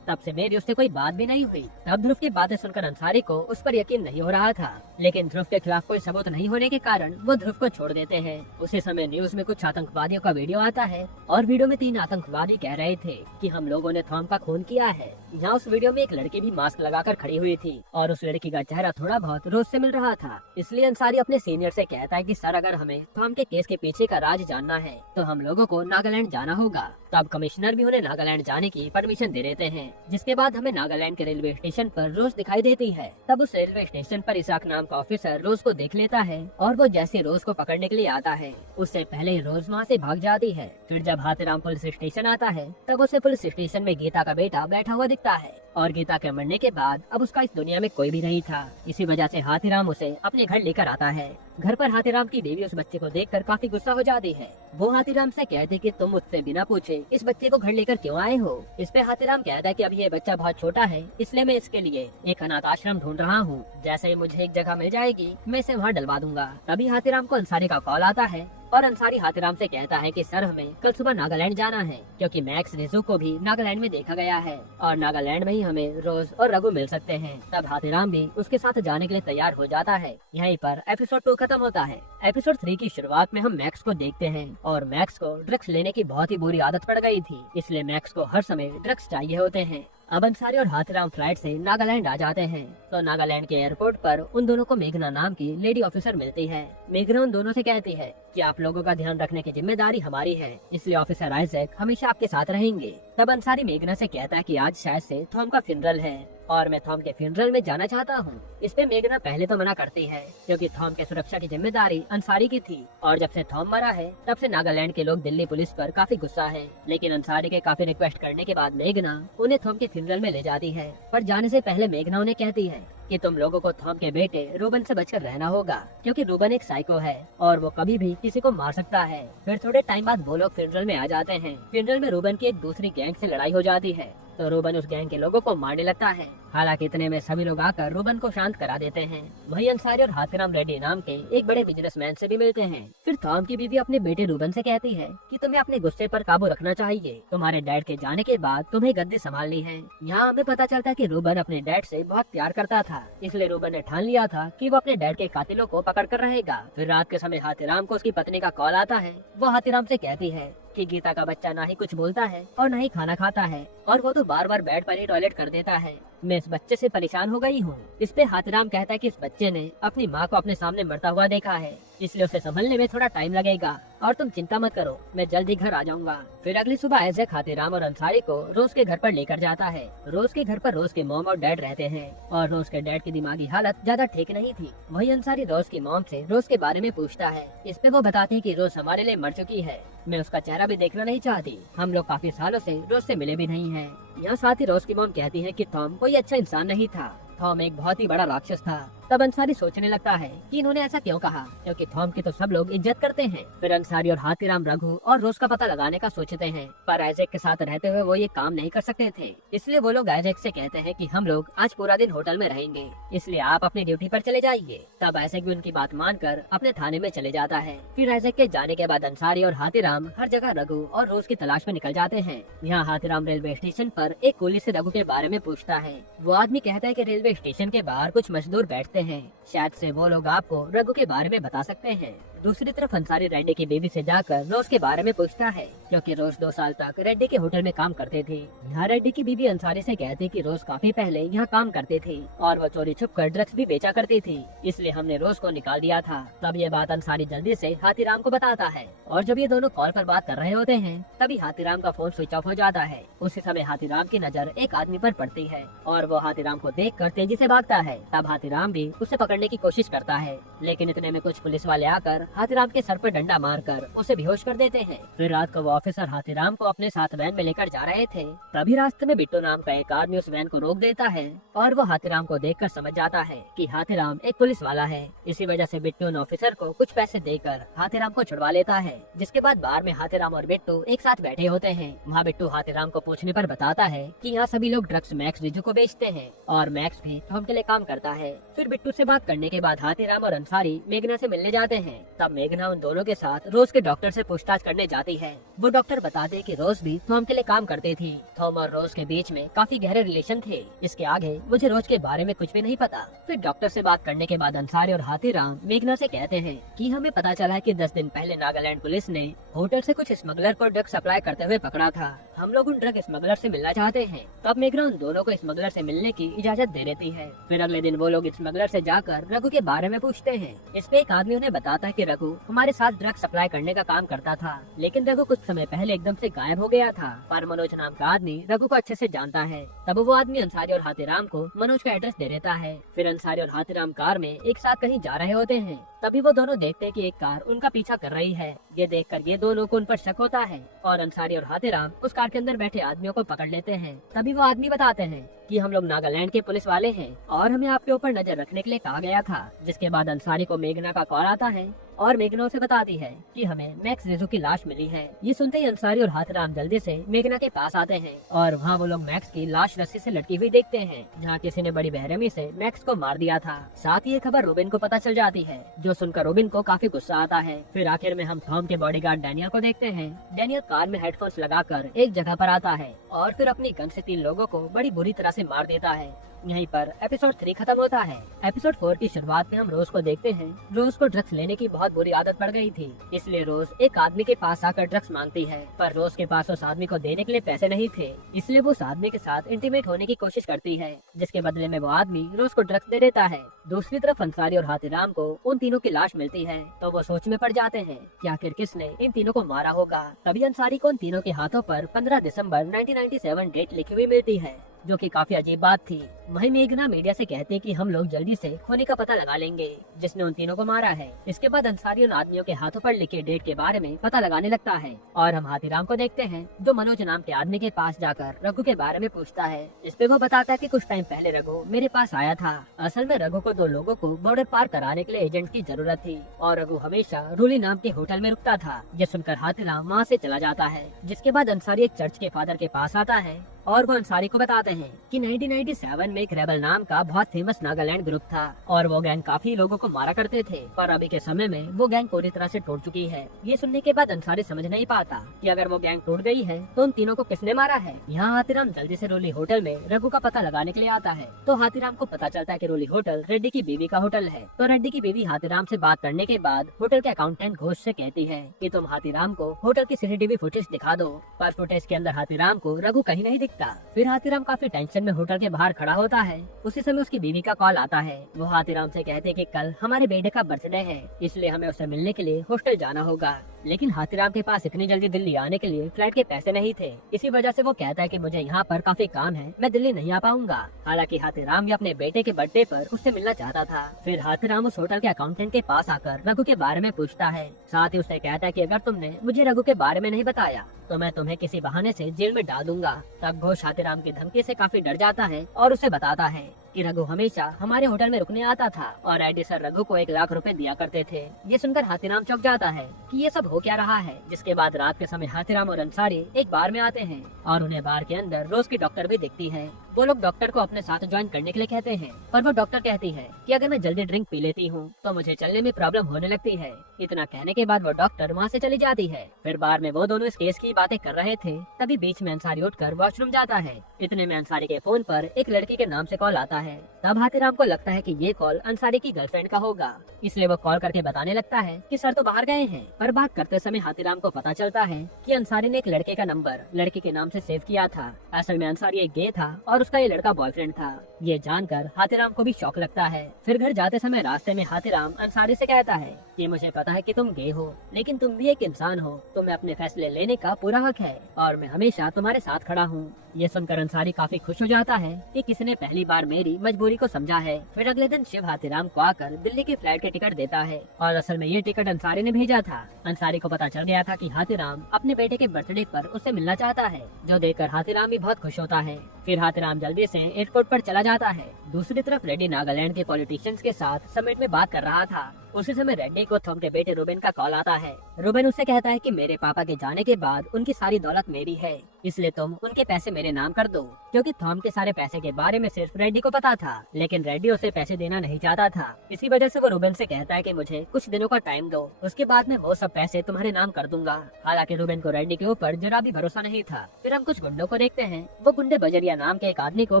तब से मेरी उससे कोई बात भी नहीं हुई। तब ध्रुव की बातें सुनकर अंसारी को उस पर यकीन नहीं हो रहा था, लेकिन ध्रुव के खिलाफ कोई सबूत नहीं होने के कारण वो ध्रुव को छोड़ देते हैं। उसी समय न्यूज में कुछ आतंकवादियों का वीडियो आता है, और वीडियो में 3 आतंकवादी कह रहे थे कि हम लोगों ने थॉम का खून किया है। यहाँ उस वीडियो में एक लड़की भी मास्क लगाकर खड़ी हुई थी, और उस लड़की का चेहरा थोड़ा बहुत रोज से मिल रहा था। इसलिए अंसारी अपने सीनियर से कहता है कि सर, अगर हमें थॉम के केस के पीछे का राज जानना है तो हम लोगों को नागालैंड जाना होगा। तब कमिश्नर भी उन्हें नागालैंड जाने की परमिशन दे देते हैं, जिसके बाद हमें नागालैंड के रेलवे स्टेशन पर रोज दिखाई देती है। तब उस रेलवे स्टेशन पर इसाक नाम का ऑफिसर रोज को देख लेता है, और वो जैसे रोज को पकड़ने के लिए आता है उससे पहले रोज वहाँ से भाग जाती है। फिर जब हाथीराम पुलिस स्टेशन आता है तब उसे पुलिस स्टेशन में गीता का बेटा बैठा हुआ दिखता है, और गीता के मरने के बाद अब उसका इस दुनिया में कोई भी नहीं था। इसी वजह से हाथीराम उसे अपने घर लेकर आता है। घर पर हाथीराम की बीवी उस बच्चे को देखकर काफी गुस्सा हो जाती है। वो हाथीराम से कहते कि तुम मुझसे बिना पूछे इस बच्चे को घर लेकर क्यों आए हो। इस पे हाथीराम कहता है कि अभी ये बच्चा बहुत छोटा है, इसलिए मैं इसके लिए एक अनाथ आश्रम ढूंढ रहा हूँ। जैसे ही मुझे एक जगह मिल जाएगी मैं इसे वहाँ डलवा दूंगा। तभी हाथीराम को अंसारी का कॉल आता है, और अंसारी हाथीराम से कहता है कि सर, हमें कल सुबह नागालैंड जाना है, क्योंकि मैक्स रिजू को भी नागालैंड में देखा गया है, और नागालैंड में ही हमें रोज और रघु मिल सकते हैं। तब हाथीराम भी उसके साथ जाने के लिए तैयार हो जाता है। यहीं पर एपिसोड 2 खत्म होता है। एपिसोड 3 की शुरुआत में हम मैक्स को देखते हैं, और मैक्स को ड्रग्स लेने की बहुत ही बुरी आदत पड़ गई थी, इसलिए मैक्स को हर समय ड्रग्स चाहिए होते हैं। अब अंसारी और हाथीराम फ्लाइट से नागालैंड आ जाते हैं, तो नागालैंड के एयरपोर्ट पर उन दोनों को मेघना नाम की लेडी ऑफिसर मिलती है। मेघना उन दोनों से कहती है कि आप लोगों का ध्यान रखने की जिम्मेदारी हमारी है, इसलिए ऑफिसर आइजैक हमेशा आपके साथ रहेंगे। तब अंसारी मेघना से कहता है कि आज शायद से थॉम का फ्यूनरल है, और मैं थॉम के फ्यूनरल में जाना चाहता हूँ। इस पे मेघना पहले तो मना करती है, क्योंकि थॉम के सुरक्षा की जिम्मेदारी अंसारी की थी, और जब से थॉम मरा है तब से नागालैंड के लोग दिल्ली पुलिस पर काफी गुस्सा है। लेकिन अंसारी के काफी रिक्वेस्ट करने के बाद मेघना उन्हें थॉम के फ्यूनरल में ले जाती है। पर जाने से पहले मेघना उन्हें कहती है कि तुम लोगों को थॉम के बेटे रूबन से बचकर रहना होगा, क्योंकि रूबन एक साइको है और वो कभी भी किसी को मार सकता है। फिर थोड़े टाइम बाद वो लोग फ्यूनरल में आ जाते हैं। फ्यूनरल में रूबन की एक दूसरी गैंग से लड़ाई हो जाती है, तो रूबन उस गैंग के लोगों को मारने लगता है। हालांकि इतने में सभी लोग आकर रूबन को शांत करा देते हैं। वही अंसारी और हाथीराम रेड्डी नाम के एक बड़े बिजनेसमैन से भी मिलते हैं। फिर थॉम की बीवी अपने बेटे रूबन से कहती है कि तुम्हें अपने गुस्से पर काबू रखना चाहिए, तुम्हारे डैड के जाने के बाद तुम्हें गद्दी संभालनी है। यहाँ हमें पता चलता है कि रूबन अपने डैड से बहुत प्यार करता था, इसलिए रूबन ने ठान लिया था कि वो अपने डैड के कातिलों को पकड़ कर रहेगा। फिर रात के समय हाथीराम को उसकी पत्नी का कॉल आता है। वो हाथीराम से कहती है कि गीता का बच्चा ना ही कुछ बोलता है और ना ही खाना खाता है, और वो तो बार बार बेड पर ही टॉयलेट कर देता है। मैं इस बच्चे से परेशान हो गई हूँ। इस पे हाथीराम कहता है कि इस बच्चे ने अपनी माँ को अपने सामने मरता हुआ देखा है, इसलिए उसे संभलने में थोड़ा टाइम लगेगा, और तुम चिंता मत करो, मैं जल्द ही घर आ जाऊंगा। फिर अगली सुबह आइजैक हाथीराम और अंसारी को रोज के घर पर लेकर जाता है। रोज के घर पर रोज के मॉम और डैड रहते हैं, और रोज के डैड की दिमागी हालत ज्यादा ठीक नहीं थी। वही अंसारी रोज की मॉम से रोज के बारे में पूछता है। इस पे वो बताते हैं कि रोज हमारे लिए मर चुकी है, मैं उसका चेहरा भी देखना नहीं चाहती, हम लोग काफी सालों से रोज से मिले भी नहीं हैं। यहाँ साथ ही रोज की मॉम कहती है कि थॉम कोई अच्छा इंसान नहीं था, थॉम एक बहुत ही बड़ा राक्षस था। तब अंसारी सोचने लगता है कि इन्होंने ऐसा क्यों कहा, क्योंकि थॉम की तो सब लोग इज्जत करते हैं। फिर अंसारी और हाथीराम रघु और रोज का पता लगाने का सोचते हैं, पर आइजैक के साथ रहते हुए वो ये काम नहीं कर सकते थे, इसलिए वो लोग आइजैक से कहते हैं कि हम लोग आज पूरा दिन होटल में रहेंगे, इसलिए आप अपनी ड्यूटी पर चले जाइए। तब आइजैक भी उनकी बात मानकर अपने थाने में चले जाता है। फिर आइजैक के जाने के बाद अंसारी और हाथीराम हर जगह रघु और रोज की तलाश में निकल जाते हैं। यहाँ हाथीराम रेलवे स्टेशन पर एक कुली से रघु के बारे में पूछता है। वो आदमी कहता है कि रेलवे स्टेशन के बाहर कुछ मजदूर बैठते हैं, शायद से वो लोग आपको रघु के बारे में बता सकते हैं। दूसरी तरफ अंसारी रेड्डी की बीवी से जाकर रोज के बारे में पूछता है, क्योंकि रोज 2 साल तक रेड्डी के होटल में काम करते थे। यहाँ रेड्डी की बीवी अंसारी से कहती कि रोज काफी पहले यहाँ काम करते थे और वो चोरी छुपकर ड्रग्स भी बेचा करती थी, इसलिए हमने रोज को निकाल दिया था। तब ये बात अंसारी जल्दी से हाथीराम को बताता है, और जब ये दोनों कॉल पर बात कर रहे होते हैं तभी हाथीराम का फोन स्विच ऑफ हो जाता है। उसी समय हाथीराम की नजर एक आदमी पर पड़ती है, और वो हाथीराम को देखकर तेजी से भागता है। तब हाथीराम भी उसे पकड़ने की कोशिश करता है, लेकिन इतने में कुछ पुलिस वाले आकर हाथीराम के सर पर डंडा मारकर उसे बेहोश कर देते हैं। फिर रात को वो ऑफिसर हाथीराम को अपने साथ वैन में लेकर जा रहे थे। तभी रास्ते में बिट्टू नाम का एक आदमी उस वैन को रोक देता है और वो हाथीराम को देखकर समझ जाता है कि हाथीराम एक पुलिस वाला है। इसी वजह से बिट्टू उन ऑफिसर को कुछ पैसे देकर हाथीराम को छुड़वा लेता है। जिसके बाद बार में हाथीराम और बिट्टू एक साथ बैठे होते हैं। वहाँ बिट्टू हाथीराम को पूछने पर बताता है कि यहाँ सभी लोग ड्रग्स मैक्स रिजू को बेचते हैं और मैक्स भी हम के लिए काम करता है। फिर बिट्टू से बात करने के बाद हाथीराम और अंसारी मेघना से मिलने जाते हैं। तब मेघना उन दोनों के साथ रोज के डॉक्टर से पूछताछ करने जाती है। वो डॉक्टर बताते कि रोज भी थॉम के लिए काम करती थी। थॉम और रोज के बीच में काफी गहरे रिलेशन थे। इसके आगे मुझे रोज के बारे में कुछ भी नहीं पता। फिर डॉक्टर से बात करने के बाद अंसारी और हाथीराम मेघना से कहते हैं कि हमें पता चला है कि 10 दिन पहले नागालैंड पुलिस ने होटल से कुछ स्मगलर को ड्रग सप्लाई करते हुए पकड़ा था। हम लोग उन ड्रग स्मगलर से मिलना चाहते हैं। तब मेघना उन दोनों को स्मगलर से मिलने की इजाजत दे देती है। फिर अगले दिन वो लोग स्मगलर से जाकर रघु के बारे में पूछते हैं। इस पे एक आदमी उन्हें बताता है कि रघु हमारे साथ ड्रग सप्लाई करने का काम करता था, लेकिन रघु कुछ समय पहले एकदम से गायब हो गया था। पर मनोज नाम का आदमी रघु को अच्छे से जानता है। तब वो आदमी अंसारी और हाथीराम को मनोज का एड्रेस दे देता है। फिर अंसारी और हाथीराम कार में एक साथ कहीं जा रहे होते हैं। तभी वो दोनों देखते हैं कि एक कार उनका पीछा कर रही है। ये देखकर ये दोनों को उन पर शक होता है और अंसारी और हाथीराम उस कार के अंदर बैठे आदमियों को पकड़ लेते हैं। तभी वो आदमी बताते हैं कि हम लोग नागालैंड के पुलिस वाले हैं और हमें आपके ऊपर नजर रखने के लिए कहा गया था। जिसके बाद अंसारी को मेघना का कॉल आता है और मेघना उसे बताती है कि हमें मैक्स रिजू की लाश मिली है। ये सुनते ही अंसारी और हाथीराम जल्दी से मेघना के पास आते हैं और वहाँ वो लोग मैक्स की लाश रस्सी से लटकी हुई देखते हैं, जहाँ किसी ने बड़ी बेरहमी से मैक्स को मार दिया था। साथ ही ये खबर रोबिन को पता चल जाती है, जो सुनकर रोबिन को काफी गुस्सा आता है। फिर आखिर में हम थॉम के बॉडीगार्ड डैनियल को देखते हैं। डैनियल कार में हेडफोन्स लगाकर एक जगह पर आता है और फिर अपनी गन से 3 लोगों को बड़ी बुरी तरह से मार देता है। यहीं पर एपिसोड 3 खत्म होता है। एपिसोड 4 की शुरुआत में हम रोज को देखते हैं। रोज को ड्रग्स लेने की बहुत बुरी आदत पड़ गई थी, इसलिए रोज एक आदमी के पास आकर ड्रग्स मांगती है। पर रोज के पास उस आदमी को देने के लिए पैसे नहीं थे, इसलिए वो उस आदमी के साथ इंटीमेट होने की कोशिश करती है, जिसके बदले में वो आदमी रोज को ड्रग्स दे देता है। दूसरी तरफ अंसारी और हाथीराम को उन तीनों की लाश मिलती है, तो वो सोच में पड़ जाते हैं कि आखिर किसने इन तीनों को मारा होगा। तभी अंसारी को उन तीनों के हाथों पर 15 दिसंबर 1997 डेट लिखी हुई मिलती है, जो कि काफी अजीब बात थी। वहीं मेघना मीडिया से कहते हैं कि हम लोग जल्दी से खूनी का पता लगा लेंगे जिसने उन तीनों को मारा है। इसके बाद अंसारी उन आदमियों के हाथों पर लिखे डेट के बारे में पता लगाने लगता है और हम हाथीराम को देखते हैं, जो मनोज नाम के आदमी के पास जाकर रघु के बारे में पूछता है। इस पे वो बताता है कि कुछ टाइम पहले रघु मेरे पास आया था। असल में रघु को 2 लोगों को बॉर्डर पार कराने के लिए एजेंट की जरूरत थी और रघु हमेशा रूली नाम के होटल में रुकता था। ये सुनकर हाथीराम वहाँ से चला जाता है। जिसके बाद अंसारी एक चर्च के फादर के पास आता है और वो अंसारी को बताते हैं कि 1997 में एक रेबल नाम का बहुत फेमस नागालैंड ग्रुप था और वो गैंग काफी लोगों को मारा करते थे, पर अभी के समय में वो गैंग पूरी तरह से टूट चुकी है। ये सुनने के बाद अंसारी समझ नहीं पाता कि अगर वो गैंग टूट गई है तो उन तीनों को किसने मारा है। यहाँ हाथीराम जल्दी से रोली होटल में रघु का पता लगाने के लिए आता है, तो हाथीराम को पता चलता है कि रोली होटल रेड्डी की बीवी का होटल है। तो रेड्डी की बीवी हाथीराम से बात करने के बाद होटल के अकाउंटेंट घोष से कहती है कि तुम हाथीराम को होटल की सीसीटीवी फुटेज दिखा दो, पर फुटेज के अंदर हाथीराम को रघु कहीं नहीं दिखता। फिर हाथीराम काफी टेंशन में होटल के बाहर खड़ा होता है। उसी समय उसकी बीवी का कॉल आता है। वो हाथीराम से कहते हैं कि कल हमारे बेटे का बर्थडे है, इसलिए हमें उससे मिलने के लिए हॉस्टल जाना होगा। लेकिन हाथीराम के पास इतनी जल्दी दिल्ली आने के लिए फ्लाइट के पैसे नहीं थे। इसी वजह से वो कहता है कि मुझे यहाँ पर काफी काम है, मैं दिल्ली नहीं आ पाऊंगा। हालांकि हाथीराम भी अपने बेटे के बर्थडे पर उससे मिलना चाहता था। फिर हाथीराम उस होटल के अकाउंटेंट के पास आकर रघु के बारे में पूछता है। साथ ही उससे कहता है कि अगर तुमने मुझे रघु के बारे में नहीं बताया तो मैं तुम्हें किसी बहाने से जेल में डाल दूंगा। तब घोष हाथीराम की धमकी से काफी डर जाता है और उसे बताता है कि रघु हमेशा हमारे होटल में रुकने आता था और एडी सर रघु को 1 लाख रुपए दिया करते थे। ये सुनकर हाथीराम चौंक जाता है कि ये सब हो क्या रहा है। जिसके बाद रात के समय हाथीराम और अंसारी एक बार में आते हैं और उन्हें बार के अंदर रोज की डॉक्टर भी दिखती है। वो लोग डॉक्टर को अपने साथ ज्वाइन करने के लिए कहते हैं, पर वो डॉक्टर कहती है कि अगर मैं जल्दी ड्रिंक पी लेती हूँ तो मुझे चलने में प्रॉब्लम होने लगती है। इतना कहने के बाद वो डॉक्टर वहाँ से चली जाती है। फिर बार में वो दोनों इस केस की बातें कर रहे थे, तभी बीच में अंसारी उठकर वॉशरूम जाता है। इतने में अंसारी के फोन पर एक लड़की के नाम से कॉल आता है। तब हाथीराम को लगता है कि ये कॉल अंसारी की गर्लफ्रेंड का होगा, इसलिए वो कॉल करके बताने लगता है कि सर तो बाहर गए हैं। पर बात करते समय हाथीराम को पता चलता है कि अंसारी ने एक लड़के का नंबर लड़की के नाम से सेव किया था। असल में अंसारी एक गे था और उसका ये लड़का बॉयफ्रेंड था। ये जानकर हाथीराम को भी शौक लगता है। फिर घर जाते समय रास्ते में हाथीराम अंसारी से कहता है कि मुझे पता है कि तुम गे हो, लेकिन तुम भी एक इंसान हो, तुम्हें अपने फैसले लेने का पूरा हक है और मैं हमेशा तुम्हारे साथ खड़ा हूँ। ये सुनकर अंसारी काफी खुश हो जाता है कि किसी ने पहली बार मेरी की मजबूरी को समझा है। फिर अगले दिन शिव हाथीराम को आकर दिल्ली के फ्लाइट के टिकट देता है और असल में ये टिकट अंसारी ने भेजा था। अंसारी को पता चल गया था कि हाथीराम अपने बेटे के बर्थडे पर उससे मिलना चाहता है, जो देखकर हाथीराम भी बहुत खुश होता है। फिर हाथीराम जल्दी से एयरपोर्ट पर चला जाता है। दूसरी तरफ रेड्डी नागालैंड के पॉलिटिशियंस के साथ समिट में बात कर रहा था। उसी समय रेड्डी को थॉम के बेटे रूबेन का कॉल आता है। रूबेन उससे कहता है कि मेरे पापा के जाने के बाद उनकी सारी दौलत मेरी है, इसलिए तुम उनके पैसे मेरे नाम कर दो। क्योंकि थॉम के सारे पैसे के बारे में सिर्फ रेड्डी को पता था, लेकिन रेड्डी उसे पैसे देना नहीं चाहता था। इसी वजह से वो रूबेन से कहता है कि मुझे कुछ दिनों का टाइम दो, उसके बाद मैं वो सब पैसे तुम्हारे नाम कर दूंगा। हालांकि रूबेन को रेड्डी के ऊपर जरा भी भरोसा नहीं था। फिर हम कुछ गुंडों को देखते हैं। वो गुंडे बजरिया नाम के एक आदमी को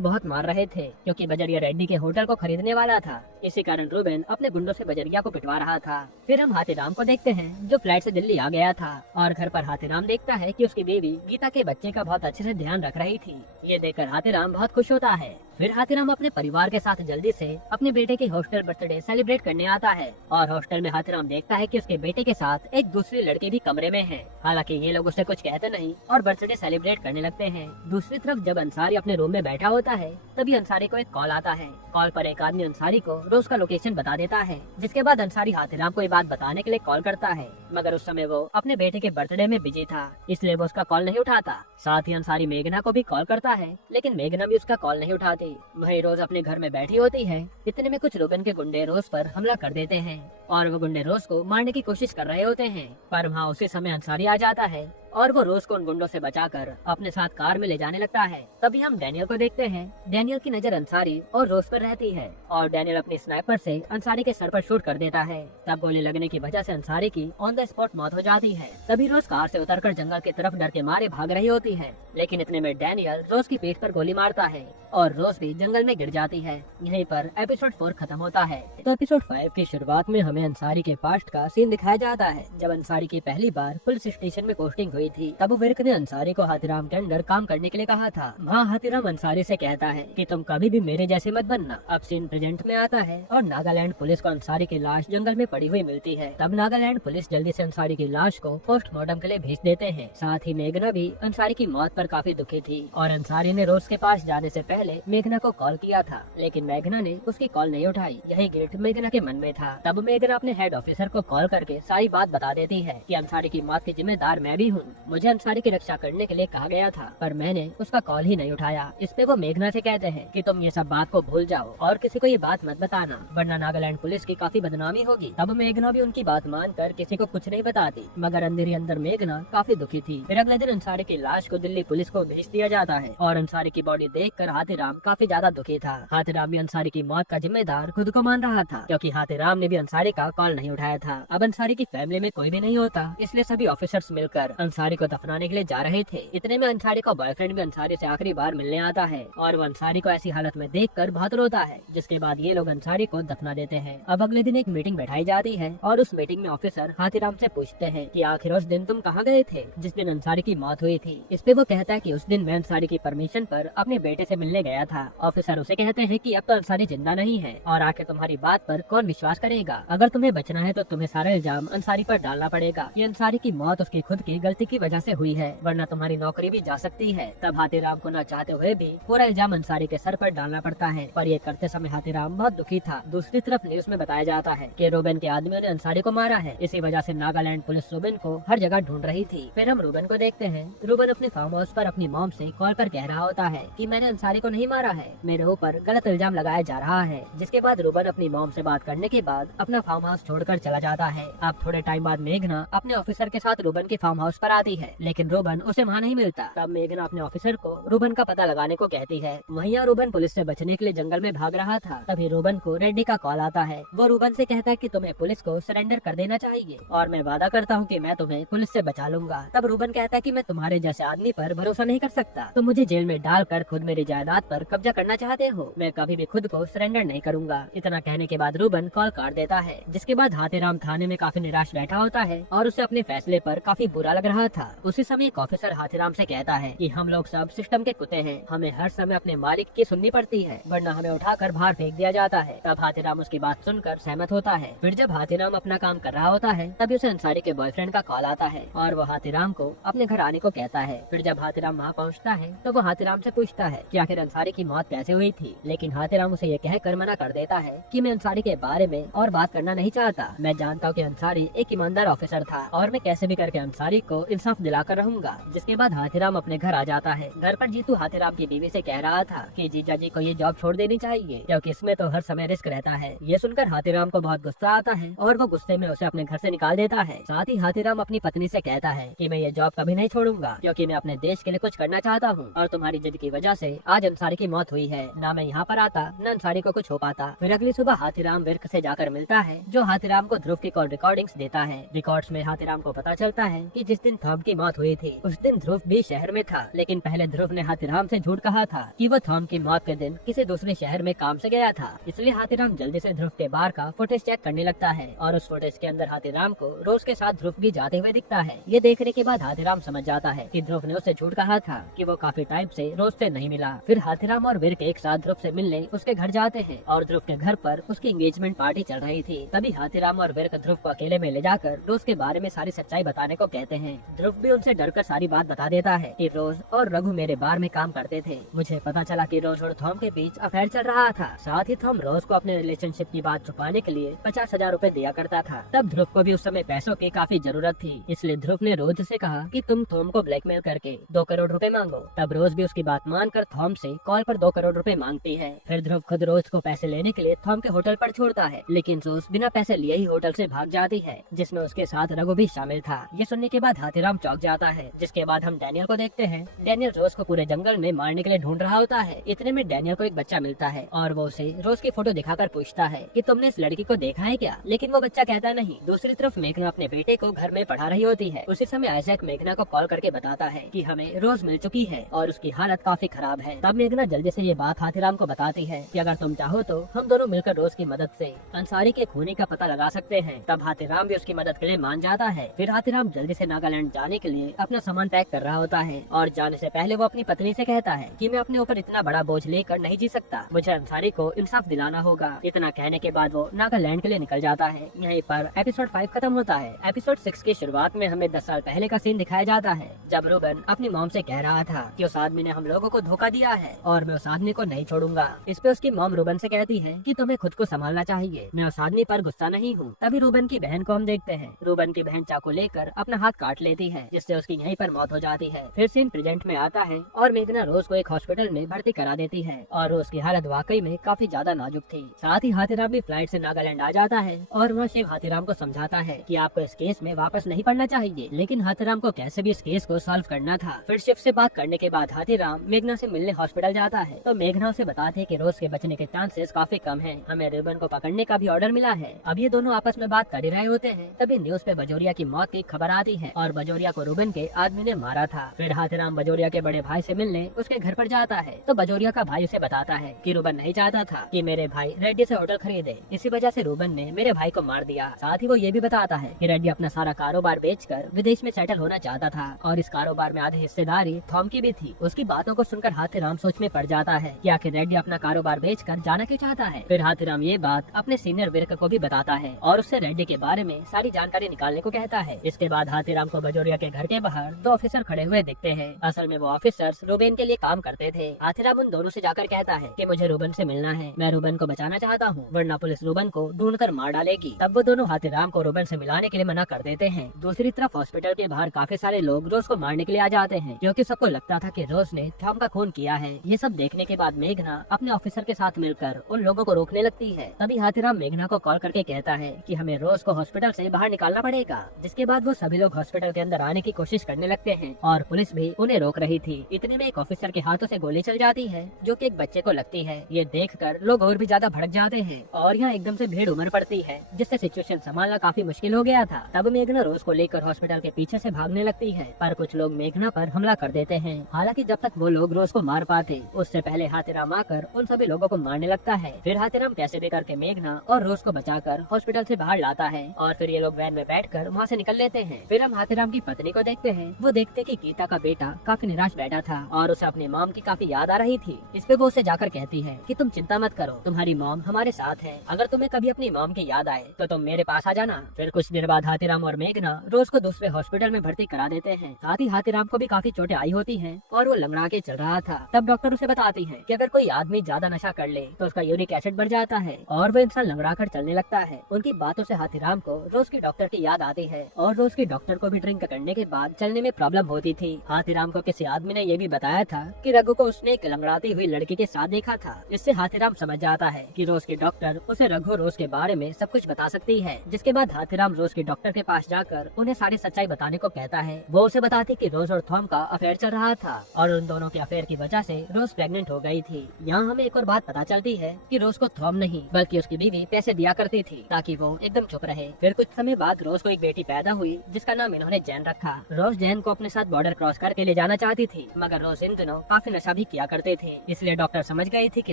बहुत मार रहे थे, क्योंकि बजरिया रेड्डी के होटल को खरीदने वाला था। इसी कारण रूबेन अपने गुंडों से बजरिया को पिटवा रहा था। फिर हम हाथीराम को देखते हैं, जो फ्लाइट से दिल्ली आ गया था और घर पर हाथीराम देखता है कि उसकी बीवी गीता के बच्चे का बहुत अच्छे से ध्यान रख रही थी। ये देखकर हाथीराम बहुत खुश होता है। फिर हाथीराम अपने परिवार के साथ जल्दी से अपने बेटे की हॉस्टल बर्थडे सेलिब्रेट करने आता है और हॉस्टल में हाथीराम देखता है कि उसके बेटे के साथ एक दूसरी लड़की भी कमरे में है। हालांकि ये लोग उससे कुछ कहते नहीं और बर्थडे सेलिब्रेट करने लगते हैं। दूसरी तरफ जब अंसारी अपने रूम में बैठा होता है, तभी अंसारी को एक कॉल आता है। कॉल पर एक आदमी अंसारी को रोज का लोकेशन बता देता है, जिसके बाद अंसारी हाथीराम को ये बात बताने के लिए कॉल करता है, मगर उस समय वो अपने बेटे के बर्थडे में बिजी था, इसलिए वो उसका कॉल नहीं उठाता। साथ ही अंसारी मेघना को भी कॉल करता है, लेकिन मेघना भी उसका कॉल नहीं उठाती। वही रोज अपने घर में बैठी होती है। इतने में कुछ रूबेन के गुंडे रोज पर हमला कर देते हैं और वो गुंडे रोज को मारने की कोशिश कर रहे होते हैं, पर वहाँ उसी समय अंसारी आ जाता है और वो रोज को उन गुंडों से बचाकर अपने साथ कार में ले जाने लगता है। तभी हम डैनियल को देखते हैं। डैनियल की नजर अंसारी और रोज पर रहती है और डैनियल अपनी स्नाइपर से अंसारी के सर पर शूट कर देता है। तब गोली लगने की वजह से अंसारी की ऑन द स्पॉट मौत हो जाती है। तभी रोज कार से उतरकर जंगल की तरफ डर के मारे भाग रही होती है, लेकिन इतने में डैनियल रोज की पीठ पर गोली मारता है और रोज भी जंगल में गिर जाती है। यहीं पर एपिसोड 4 खत्म होता है। तो एपिसोड 5 की शुरुआत में हमें अंसारी के पास्ट का सीन दिखाया जाता है। जब अंसारी की पहली बार पुलिस स्टेशन में पोस्टिंग हुई थी, तब विर्क ने अंसारी को हाथीराम के अंडर काम करने के लिए कहा था। वहाँ हाथीराम अंसारी से कहता है कि तुम कभी भी मेरे जैसे मत बनना। अब सीन प्रेजेंट में आता है और नागालैंड पुलिस को अंसारी की लाश जंगल में पड़ी हुई मिलती है। तब नागालैंड पुलिस जल्दी से अंसारी की लाश को पोस्टमार्टम के लिए भेज देते हैं। साथ ही मेघना भी अंसारी की मौत पर काफी दुखी थी और अंसारी ने रोज के पास जाने से पहले मेघना को कॉल किया था, लेकिन मेघना ने उसकी कॉल नहीं उठाई। यही गिल्ट मेघना के मन में था। तब मेघना अपने हेड ऑफिसर को कॉल करके सारी बात बता देती है कि अंसारी की मौत की जिम्मेदार मैं भी हूँ। मुझे अंसारी की रक्षा करने के लिए कहा गया था, पर मैंने उसका कॉल ही नहीं उठाया। इस पे वो मेघना से कहते हैं कि तुम ये सब बात को भूल जाओ और किसी को ये बात मत बताना, वरना नागालैंड पुलिस की काफी बदनामी होगी। तब मेघना भी उनकी बात मानकर किसी को कुछ नहीं बताती, मगर अंदर ही अंदर मेघना काफी दुखी थी। फिर अगले दिन अंसारी की लाश को दिल्ली पुलिस को भेज दिया जाता है और अंसारी की बॉडी देखकर हाथीराम काफी ज्यादा दुखी था। हाथीराम भी अंसारी की मौत का जिम्मेदार खुद को मान रहा था, क्योंकि हाथीराम ने भी अंसारी का कॉल नहीं उठाया था। अब अंसारी की फैमिली में कोई भी नहीं होता, इसलिए सभी ऑफिसर्स मिलकर अंसारी को दफनाने के लिए जा रहे थे। इतने में अंसारी का बॉयफ्रेंड भी अंसारी से आखिरी बार मिलने आता है और वो अंसारी को ऐसी हालत में देखकर बहुत रोता है, जिसके बाद ये लोग अंसारी को दफना देते हैं। अब अगले दिन एक मीटिंग बैठाई जाती है और उस मीटिंग में ऑफिसर हाथीराम से पूछते हैं कि आखिर उस दिन तुम कहाँ गए थे जिस दिन अंसारी की मौत हुई थी। इस पे वो कहता है कि उस दिन मैं अंसारी की परमिशन पर अपने बेटे से मिलने गया था। ऑफिसर उसे कहते हैं कि अब तो अंसारी जिंदा नहीं है और आखिर तुम्हारी बात पर कौन विश्वास करेगा। अगर तुम्हें बचना है तो तुम्हें सारा इल्जाम अंसारी पर डालना पड़ेगा। ये अंसारी की मौत उसकी खुद की गलती की वजह से हुई है, वरना तुम्हारी नौकरी भी जा सकती है। तब हाथीराम को न चाहते हुए भी पूरा इल्जाम अंसारी के सर पर डालना पड़ता है, पर ये करते समय हाथीराम बहुत दुखी था। दूसरी तरफ न्यूज में बताया जाता है कि रूबेन के आदमियों ने अंसारी को मारा है। इसी वजह से नागालैंड पुलिस रूबेन को हर जगह ढूंढ रही थी। फिर हम रूबेन को देखते हैं। रूबेन अपने फार्म हाउस पर अपनी मॉम से कॉल पर कह रहा होता है कि मैंने अंसारी को नहीं मारा है, मेरे ऊपर गलत इल्जाम लगाया जा रहा है। जिसके बाद रूबेन अपनी मॉम से बात करने के बाद अपना फार्म हाउस छोड़कर चला जाता है। अब थोड़े टाइम बाद मेघना अपने ऑफिसर के साथ रूबेन के फार्म हाउस पर आती है, लेकिन रूबेन उसे वहाँ नहीं मिलता। तब मेघना अपने ऑफिसर को रूबेन का पता लगाने को कहती है। वहीं रूबेन पुलिस से बचने के लिए जंगल में भाग रहा था। तभी रूबेन को रेड्डी का कॉल आता है। वो रूबेन से कहता है कि तुम्हें पुलिस को सरेंडर कर देना चाहिए और मैं वादा करता हूँ कि मैं तुम्हें पुलिस से बचा लूंगा। तब रूबेन कहता है कि मैं तुम्हारे जैसे आदमी पर भरोसा नहीं कर सकता, तुम मुझे जेल में डालकर खुद मेरी जायदाद पर कब्जा करना चाहते हो, मैं कभी भी खुद को सरेंडर नहीं करूंगा। इतना कहने के बाद रूबेन कॉल काट देता है। जिसके बाद हाथीराम थाने में काफी निराश बैठा होता है और उसे अपने फैसले पर काफी बुरा लग रहा रहा था। उसी समय एक ऑफिसर हाथीराम से कहता है कि हम लोग सब सिस्टम के कुत्ते हैं, हमें हर समय अपने मालिक की सुननी पड़ती है, वरना हमें उठाकर बाहर फेंक दिया जाता है। तब हाथीराम उसकी बात सुनकर सहमत होता है। फिर जब हाथीराम अपना काम कर रहा होता है तभी उसे अंसारी के बॉयफ्रेंड का कॉल आता है और वो हाथीराम को अपने घर आने को कहता है। फिर जब हाथीराम वहाँ पहुँचता है तो वो हाथीराम से पूछता है कि आखिर अंसारी की मौत कैसे हुई थी, लेकिन हाथीराम उसे ये कहकर मना कर देता है कि मैं अंसारी के बारे में और बात करना नहीं चाहता। मैं जानता हूँ कि अंसारी एक ईमानदार ऑफिसर था और मैं कैसे भी करके अंसारी को इंसाफ दिलाकर रहूंगा। जिसके बाद हाथीराम अपने घर आ जाता है। घर पर जीतू हाथीराम की बीवी से कह रहा था कि जीजा जी को ये जॉब छोड़ देनी चाहिए क्योंकि इसमें तो हर समय रिस्क रहता है। ये सुनकर हाथीराम को बहुत गुस्सा आता है और वो गुस्से में उसे अपने घर से निकाल देता है। साथ ही हाथीराम अपनी पत्नी से कहता है कि मैं ये जॉब कभी नहीं छोड़ूंगा क्योंकि मैं अपने देश के लिए कुछ करना चाहता हूँ और तुम्हारी जिद की वजह से आज अंसारी की मौत हुई है। ना मैं यहाँ पर आता न अंसारी को कुछ हो पाता। फिर अगली सुबह हाथीराम विर्क से जाकर मिलता है जो हाथीराम को ध्रुव की कॉल रिकॉर्डिंग्स देता है। रिकॉर्ड्स में हाथीराम को पता चलता है कि जिस दिन थॉम की मौत हुई थी उस दिन ध्रुव भी शहर में था, लेकिन पहले ध्रुव ने हाथीराम से झूठ कहा था कि वो थॉम की मौत के दिन किसी दूसरे शहर में काम से गया था। इसलिए हाथीराम जल्दी से ध्रुव के बार का फुटेज चेक करने लगता है और उस फुटेज के अंदर हाथीराम को रोज के साथ ध्रुव भी जाते हुए दिखता है। ये देखने के बाद हाथीराम समझ जाता है कि ध्रुव ने उसे झूठ कहा था कि वो काफी टाइम से रोज से नहीं मिला। फिर हाथीराम और विर्क एक साथ ध्रुव से मिलने उसके घर जाते हैं और ध्रुव के घर पर उसकी एंगेजमेंट पार्टी चल रही थी। तभी हाथीराम और विर्क ध्रुव को अकेले में ले जाकर रोज के बारे में सारी सच्चाई बताने को कहते हैं। ध्रुव भी उनसे डरकर सारी बात बता देता है कि रोज और रघु मेरे बार में काम करते थे। मुझे पता चला कि रोज और थॉम के बीच अफेयर चल रहा था। साथ ही थॉम रोज को अपने रिलेशनशिप की बात छुपाने के लिए 50,000 रूपए दिया करता था। तब ध्रुव को भी उस समय पैसों की काफी जरूरत थी, इसलिए ध्रुव ने रोज से कहा कि तुम थॉम को ब्लैकमेल करके 2 करोड़ रुपए मांगो। तब रोज भी उसकी बात मानकर थॉम से कॉल पर 2 करोड़ रुपए मांगती है। फिर ध्रुव खुद रोज को पैसे लेने के लिए थॉम के होटल पर छोड़ता है, लेकिन रोज बिना पैसे लिए ही होटल से भाग जाती है, जिसमें उसके साथ रघु भी शामिल था। ये सुनने के बाद हाथीराम चौंक जाता है। जिसके बाद हम डैनियल को देखते हैं। डैनियल रोज को पूरे जंगल में मारने के लिए ढूंढ रहा होता है। इतने में डैनियल को एक बच्चा मिलता है और वो उसे रोज की फोटो दिखाकर पूछता है कि तुमने इस लड़की को देखा है क्या, लेकिन वो बच्चा कहता नहीं। दूसरी तरफ मेघना अपने बेटे को घर में पढ़ा रही होती है। उसी समय आइजैक मेघना को कॉल करके बताता है कि हमें रोज मिल चुकी है और उसकी हालत काफी खराब है। तब मेघना जल्दी से ये बात हाथीराम को बताती है कि अगर तुम चाहो तो हम दोनों मिलकर रोज की मदद से अंसारी के खूनी का पता लगा सकते हैं। तब हाथीराम भी उसकी मदद के लिए मान जाता है। फिर हाथीराम जल्दी से नागालैंड जाने के लिए अपना सामान पैक कर रहा होता है और जाने से पहले वो अपनी पत्नी से कहता है कि मैं अपने ऊपर इतना बड़ा बोझ लेकर नहीं जी सकता, मुझे अंसारी को इंसाफ दिलाना होगा। इतना कहने के बाद वो नागालैंड के लिए निकल जाता है। यहीं पर एपिसोड 5 खत्म होता है। एपिसोड 6 की शुरुआत में हमें 10 साल पहले का सीन दिखाया जाता है जब रूबन अपनी मॉम से कह रहा था कि उस आदमी ने हम लोगों को धोखा दिया है और मैं उस आदमी को नहीं छोड़ूंगा। इस पे उसकी मॉम रूबन से कहती है कि तुम्हें खुद को संभालना चाहिए, मैं उस आदमी पर गुस्सा नहीं हूँ। तभी रूबन की बहन को हम देखते हैं। रूबन की बहन चाकू लेकर अपना हाथ काट लेती है, जिससे उसकी यहीं पर मौत हो जाती है। फिर सीन प्रेजेंट में आता है और मेघना रोज को एक हॉस्पिटल में भर्ती करा देती है और रोज की हालत वाकई में काफी ज्यादा नाजुक थी। साथ ही हाथीराम भी फ्लाइट से नागालैंड आ जाता है और वह शिव हाथीराम को समझाता है कि आपको इस केस में वापस नहीं पड़ना चाहिए, लेकिन हाथीराम को कैसे भी इस केस को सॉल्व करना था। फिर शिव से बात करने के बाद हाथीराम मेघना से मिलने हॉस्पिटल जाता है तो मेघना उसे बताती है कि रोज के बचने के चांसेस काफी कम हैं। हमें रूबन को पकड़ने का भी ऑर्डर मिला है। अब ये दोनों आपस में बात कर ही रहे होते हैं तभी न्यूज पे बजोरिया की मौत की खबर आती है और बजोरिया को रूबन के आदमी ने मारा था। फिर हाथीराम बजोरिया के बड़े भाई से मिलने उसके घर पर जाता है तो बजोरिया का भाई उसे बताता है कि रूबन नहीं चाहता था कि मेरे भाई रेड्डी से होटल खरीदे, इसी वजह से रूबन ने मेरे भाई को मार दिया। साथ ही वो ये भी बताता है कि रेड्डी अपना सारा कारोबार बेचकर विदेश में सेटल होना चाहता था और इस कारोबार में आधी हिस्सेदारी थॉम की भी थी। उसकी बातों को सुनकर हाथीराम सोच में पड़ जाता है कि आखिर रेड्डी अपना कारोबार बेचकर जाना क्यों चाहता है। फिर हाथीराम ये बात अपने सीनियर विर्क को भी बताता है और उससे रेड्डी के बारे में सारी जानकारी निकालने को कहता है। इसके बाद हाथीराम को बजोरिया के घर के बाहर 2 ऑफिसर खड़े हुए दिखते हैं। असल में वो ऑफिसर्स रूबन के लिए काम करते थे। हाथीराम उन दोनों से जाकर कहता है कि मुझे रूबन से मिलना है, मैं रूबन को बचाना चाहता हूँ, वरना पुलिस रूबन को ढूंढकर मार डालेगी। तब वो दोनों हाथीराम को रूबन से मिलाने के लिए मना कर देते हैं। दूसरी तरफ हॉस्पिटल के बाहर काफी सारे लोग रोज को मारने के लिए आ जाते हैं क्योंकि सबको लगता था कि रोज ने थॉम का खून किया है। ये सब देखने के बाद मेघना अपने ऑफिसर के साथ मिलकर उन लोगों को रोकने लगती है। तभी हाथीराम मेघना को कॉल करके कहता है कि हमें रोज को हॉस्पिटल से बाहर निकालना पड़ेगा। जिसके बाद वो सभी लोग हॉस्पिटल के अंदर आने की कोशिश करने लगते हैं और पुलिस भी उन्हें रोक रही थी। इतने में एक ऑफिसर के हाथों से गोली चल जाती है जो कि एक बच्चे को लगती है। ये देखकर लोग और भी ज्यादा भड़क जाते हैं और यहाँ एकदम से भीड़ उमड़ पड़ती है, जिससे सिचुएशन संभालना काफी मुश्किल हो गया था। तब मेघना रोज को लेकर हॉस्पिटल के पीछे से भागने लगती है, पर कुछ लोग मेघना पर हमला कर देते हैं। हालांकि जब तक वो लोग रोज को मार पाते उससे पहले हाथीराम आकर उन सभी लोगों को मारने लगता है। फिर हाथीराम कैसे भी करके मेघना और रोज को बचाकर हॉस्पिटल से बाहर लाता है और फिर ये लोग वैन में बैठकर वहाँ से निकल लेते हैं। फिर हम हाथीराम की पत्नी को देखते हैं। वो देखते कि गीता का बेटा काफी निराश बैठा था और उसे अपनी मॉम की काफी याद आ रही थी। इस पे वो उसे जाकर कहती है कि तुम चिंता मत करो, तुम्हारी मॉम हमारे साथ है। अगर तुम्हें कभी अपनी मॉम की याद आए तो तुम मेरे पास आ जाना। फिर कुछ देर बाद हाथीराम और मेघना रोज को दूसरे हॉस्पिटल में भर्ती करा देते हैं। साथ ही हाथीराम को भी काफी चोटें आई होती हैं और वो लंगड़ा के चल रहा था। तब डॉक्टर उसे बताती है कि अगर कोई आदमी ज्यादा नशा कर ले तो उसका यूरिक एसिड बढ़ जाता है और वो इंसान लंगड़ा कर चलने लगता है। उनकी बातों से हाथीराम को रोज की डॉक्टर की याद आती है और रोज की डॉक्टर को भी ड्रिंक करने के बाद चलने में प्रॉब्लम होती थी। हाथीराम को किसी आदमी ने ये भी बताया था कि रघु को उसने एक लंगड़ाती हुई लड़की के साथ देखा था। इससे हाथीराम समझ जाता है कि रोज की डॉक्टर उसे रघु रोज के बारे में सब कुछ बता सकती है। जिसके बाद हाथीराम रोज की डॉक्टर के पास जाकर उन्हें सारी सच्चाई बताने को कहता है। वो उसे बताती कि रोज और थॉम का अफेयर चल रहा था और उन दोनों के अफेयर की वजह से रोज प्रेग्नेंट हो गई थी। यहाँ हमें एक और बात पता चलती है कि रोज को थॉम नहीं बल्कि उसकी बीवी पैसे दिया करती थी ताकि वो एकदम चुप रहे। फिर कुछ समय बाद रोज को एक बेटी पैदा हुई जिसका नाम इन्होंने जैन रखा। रोज जैन को अपने साथ बॉर्डर क्रॉस करके ले जाना चाहती थी, मगर रोज इन दिनों काफी नशा भी किया करते थे। इसलिए डॉक्टर समझ गई थी कि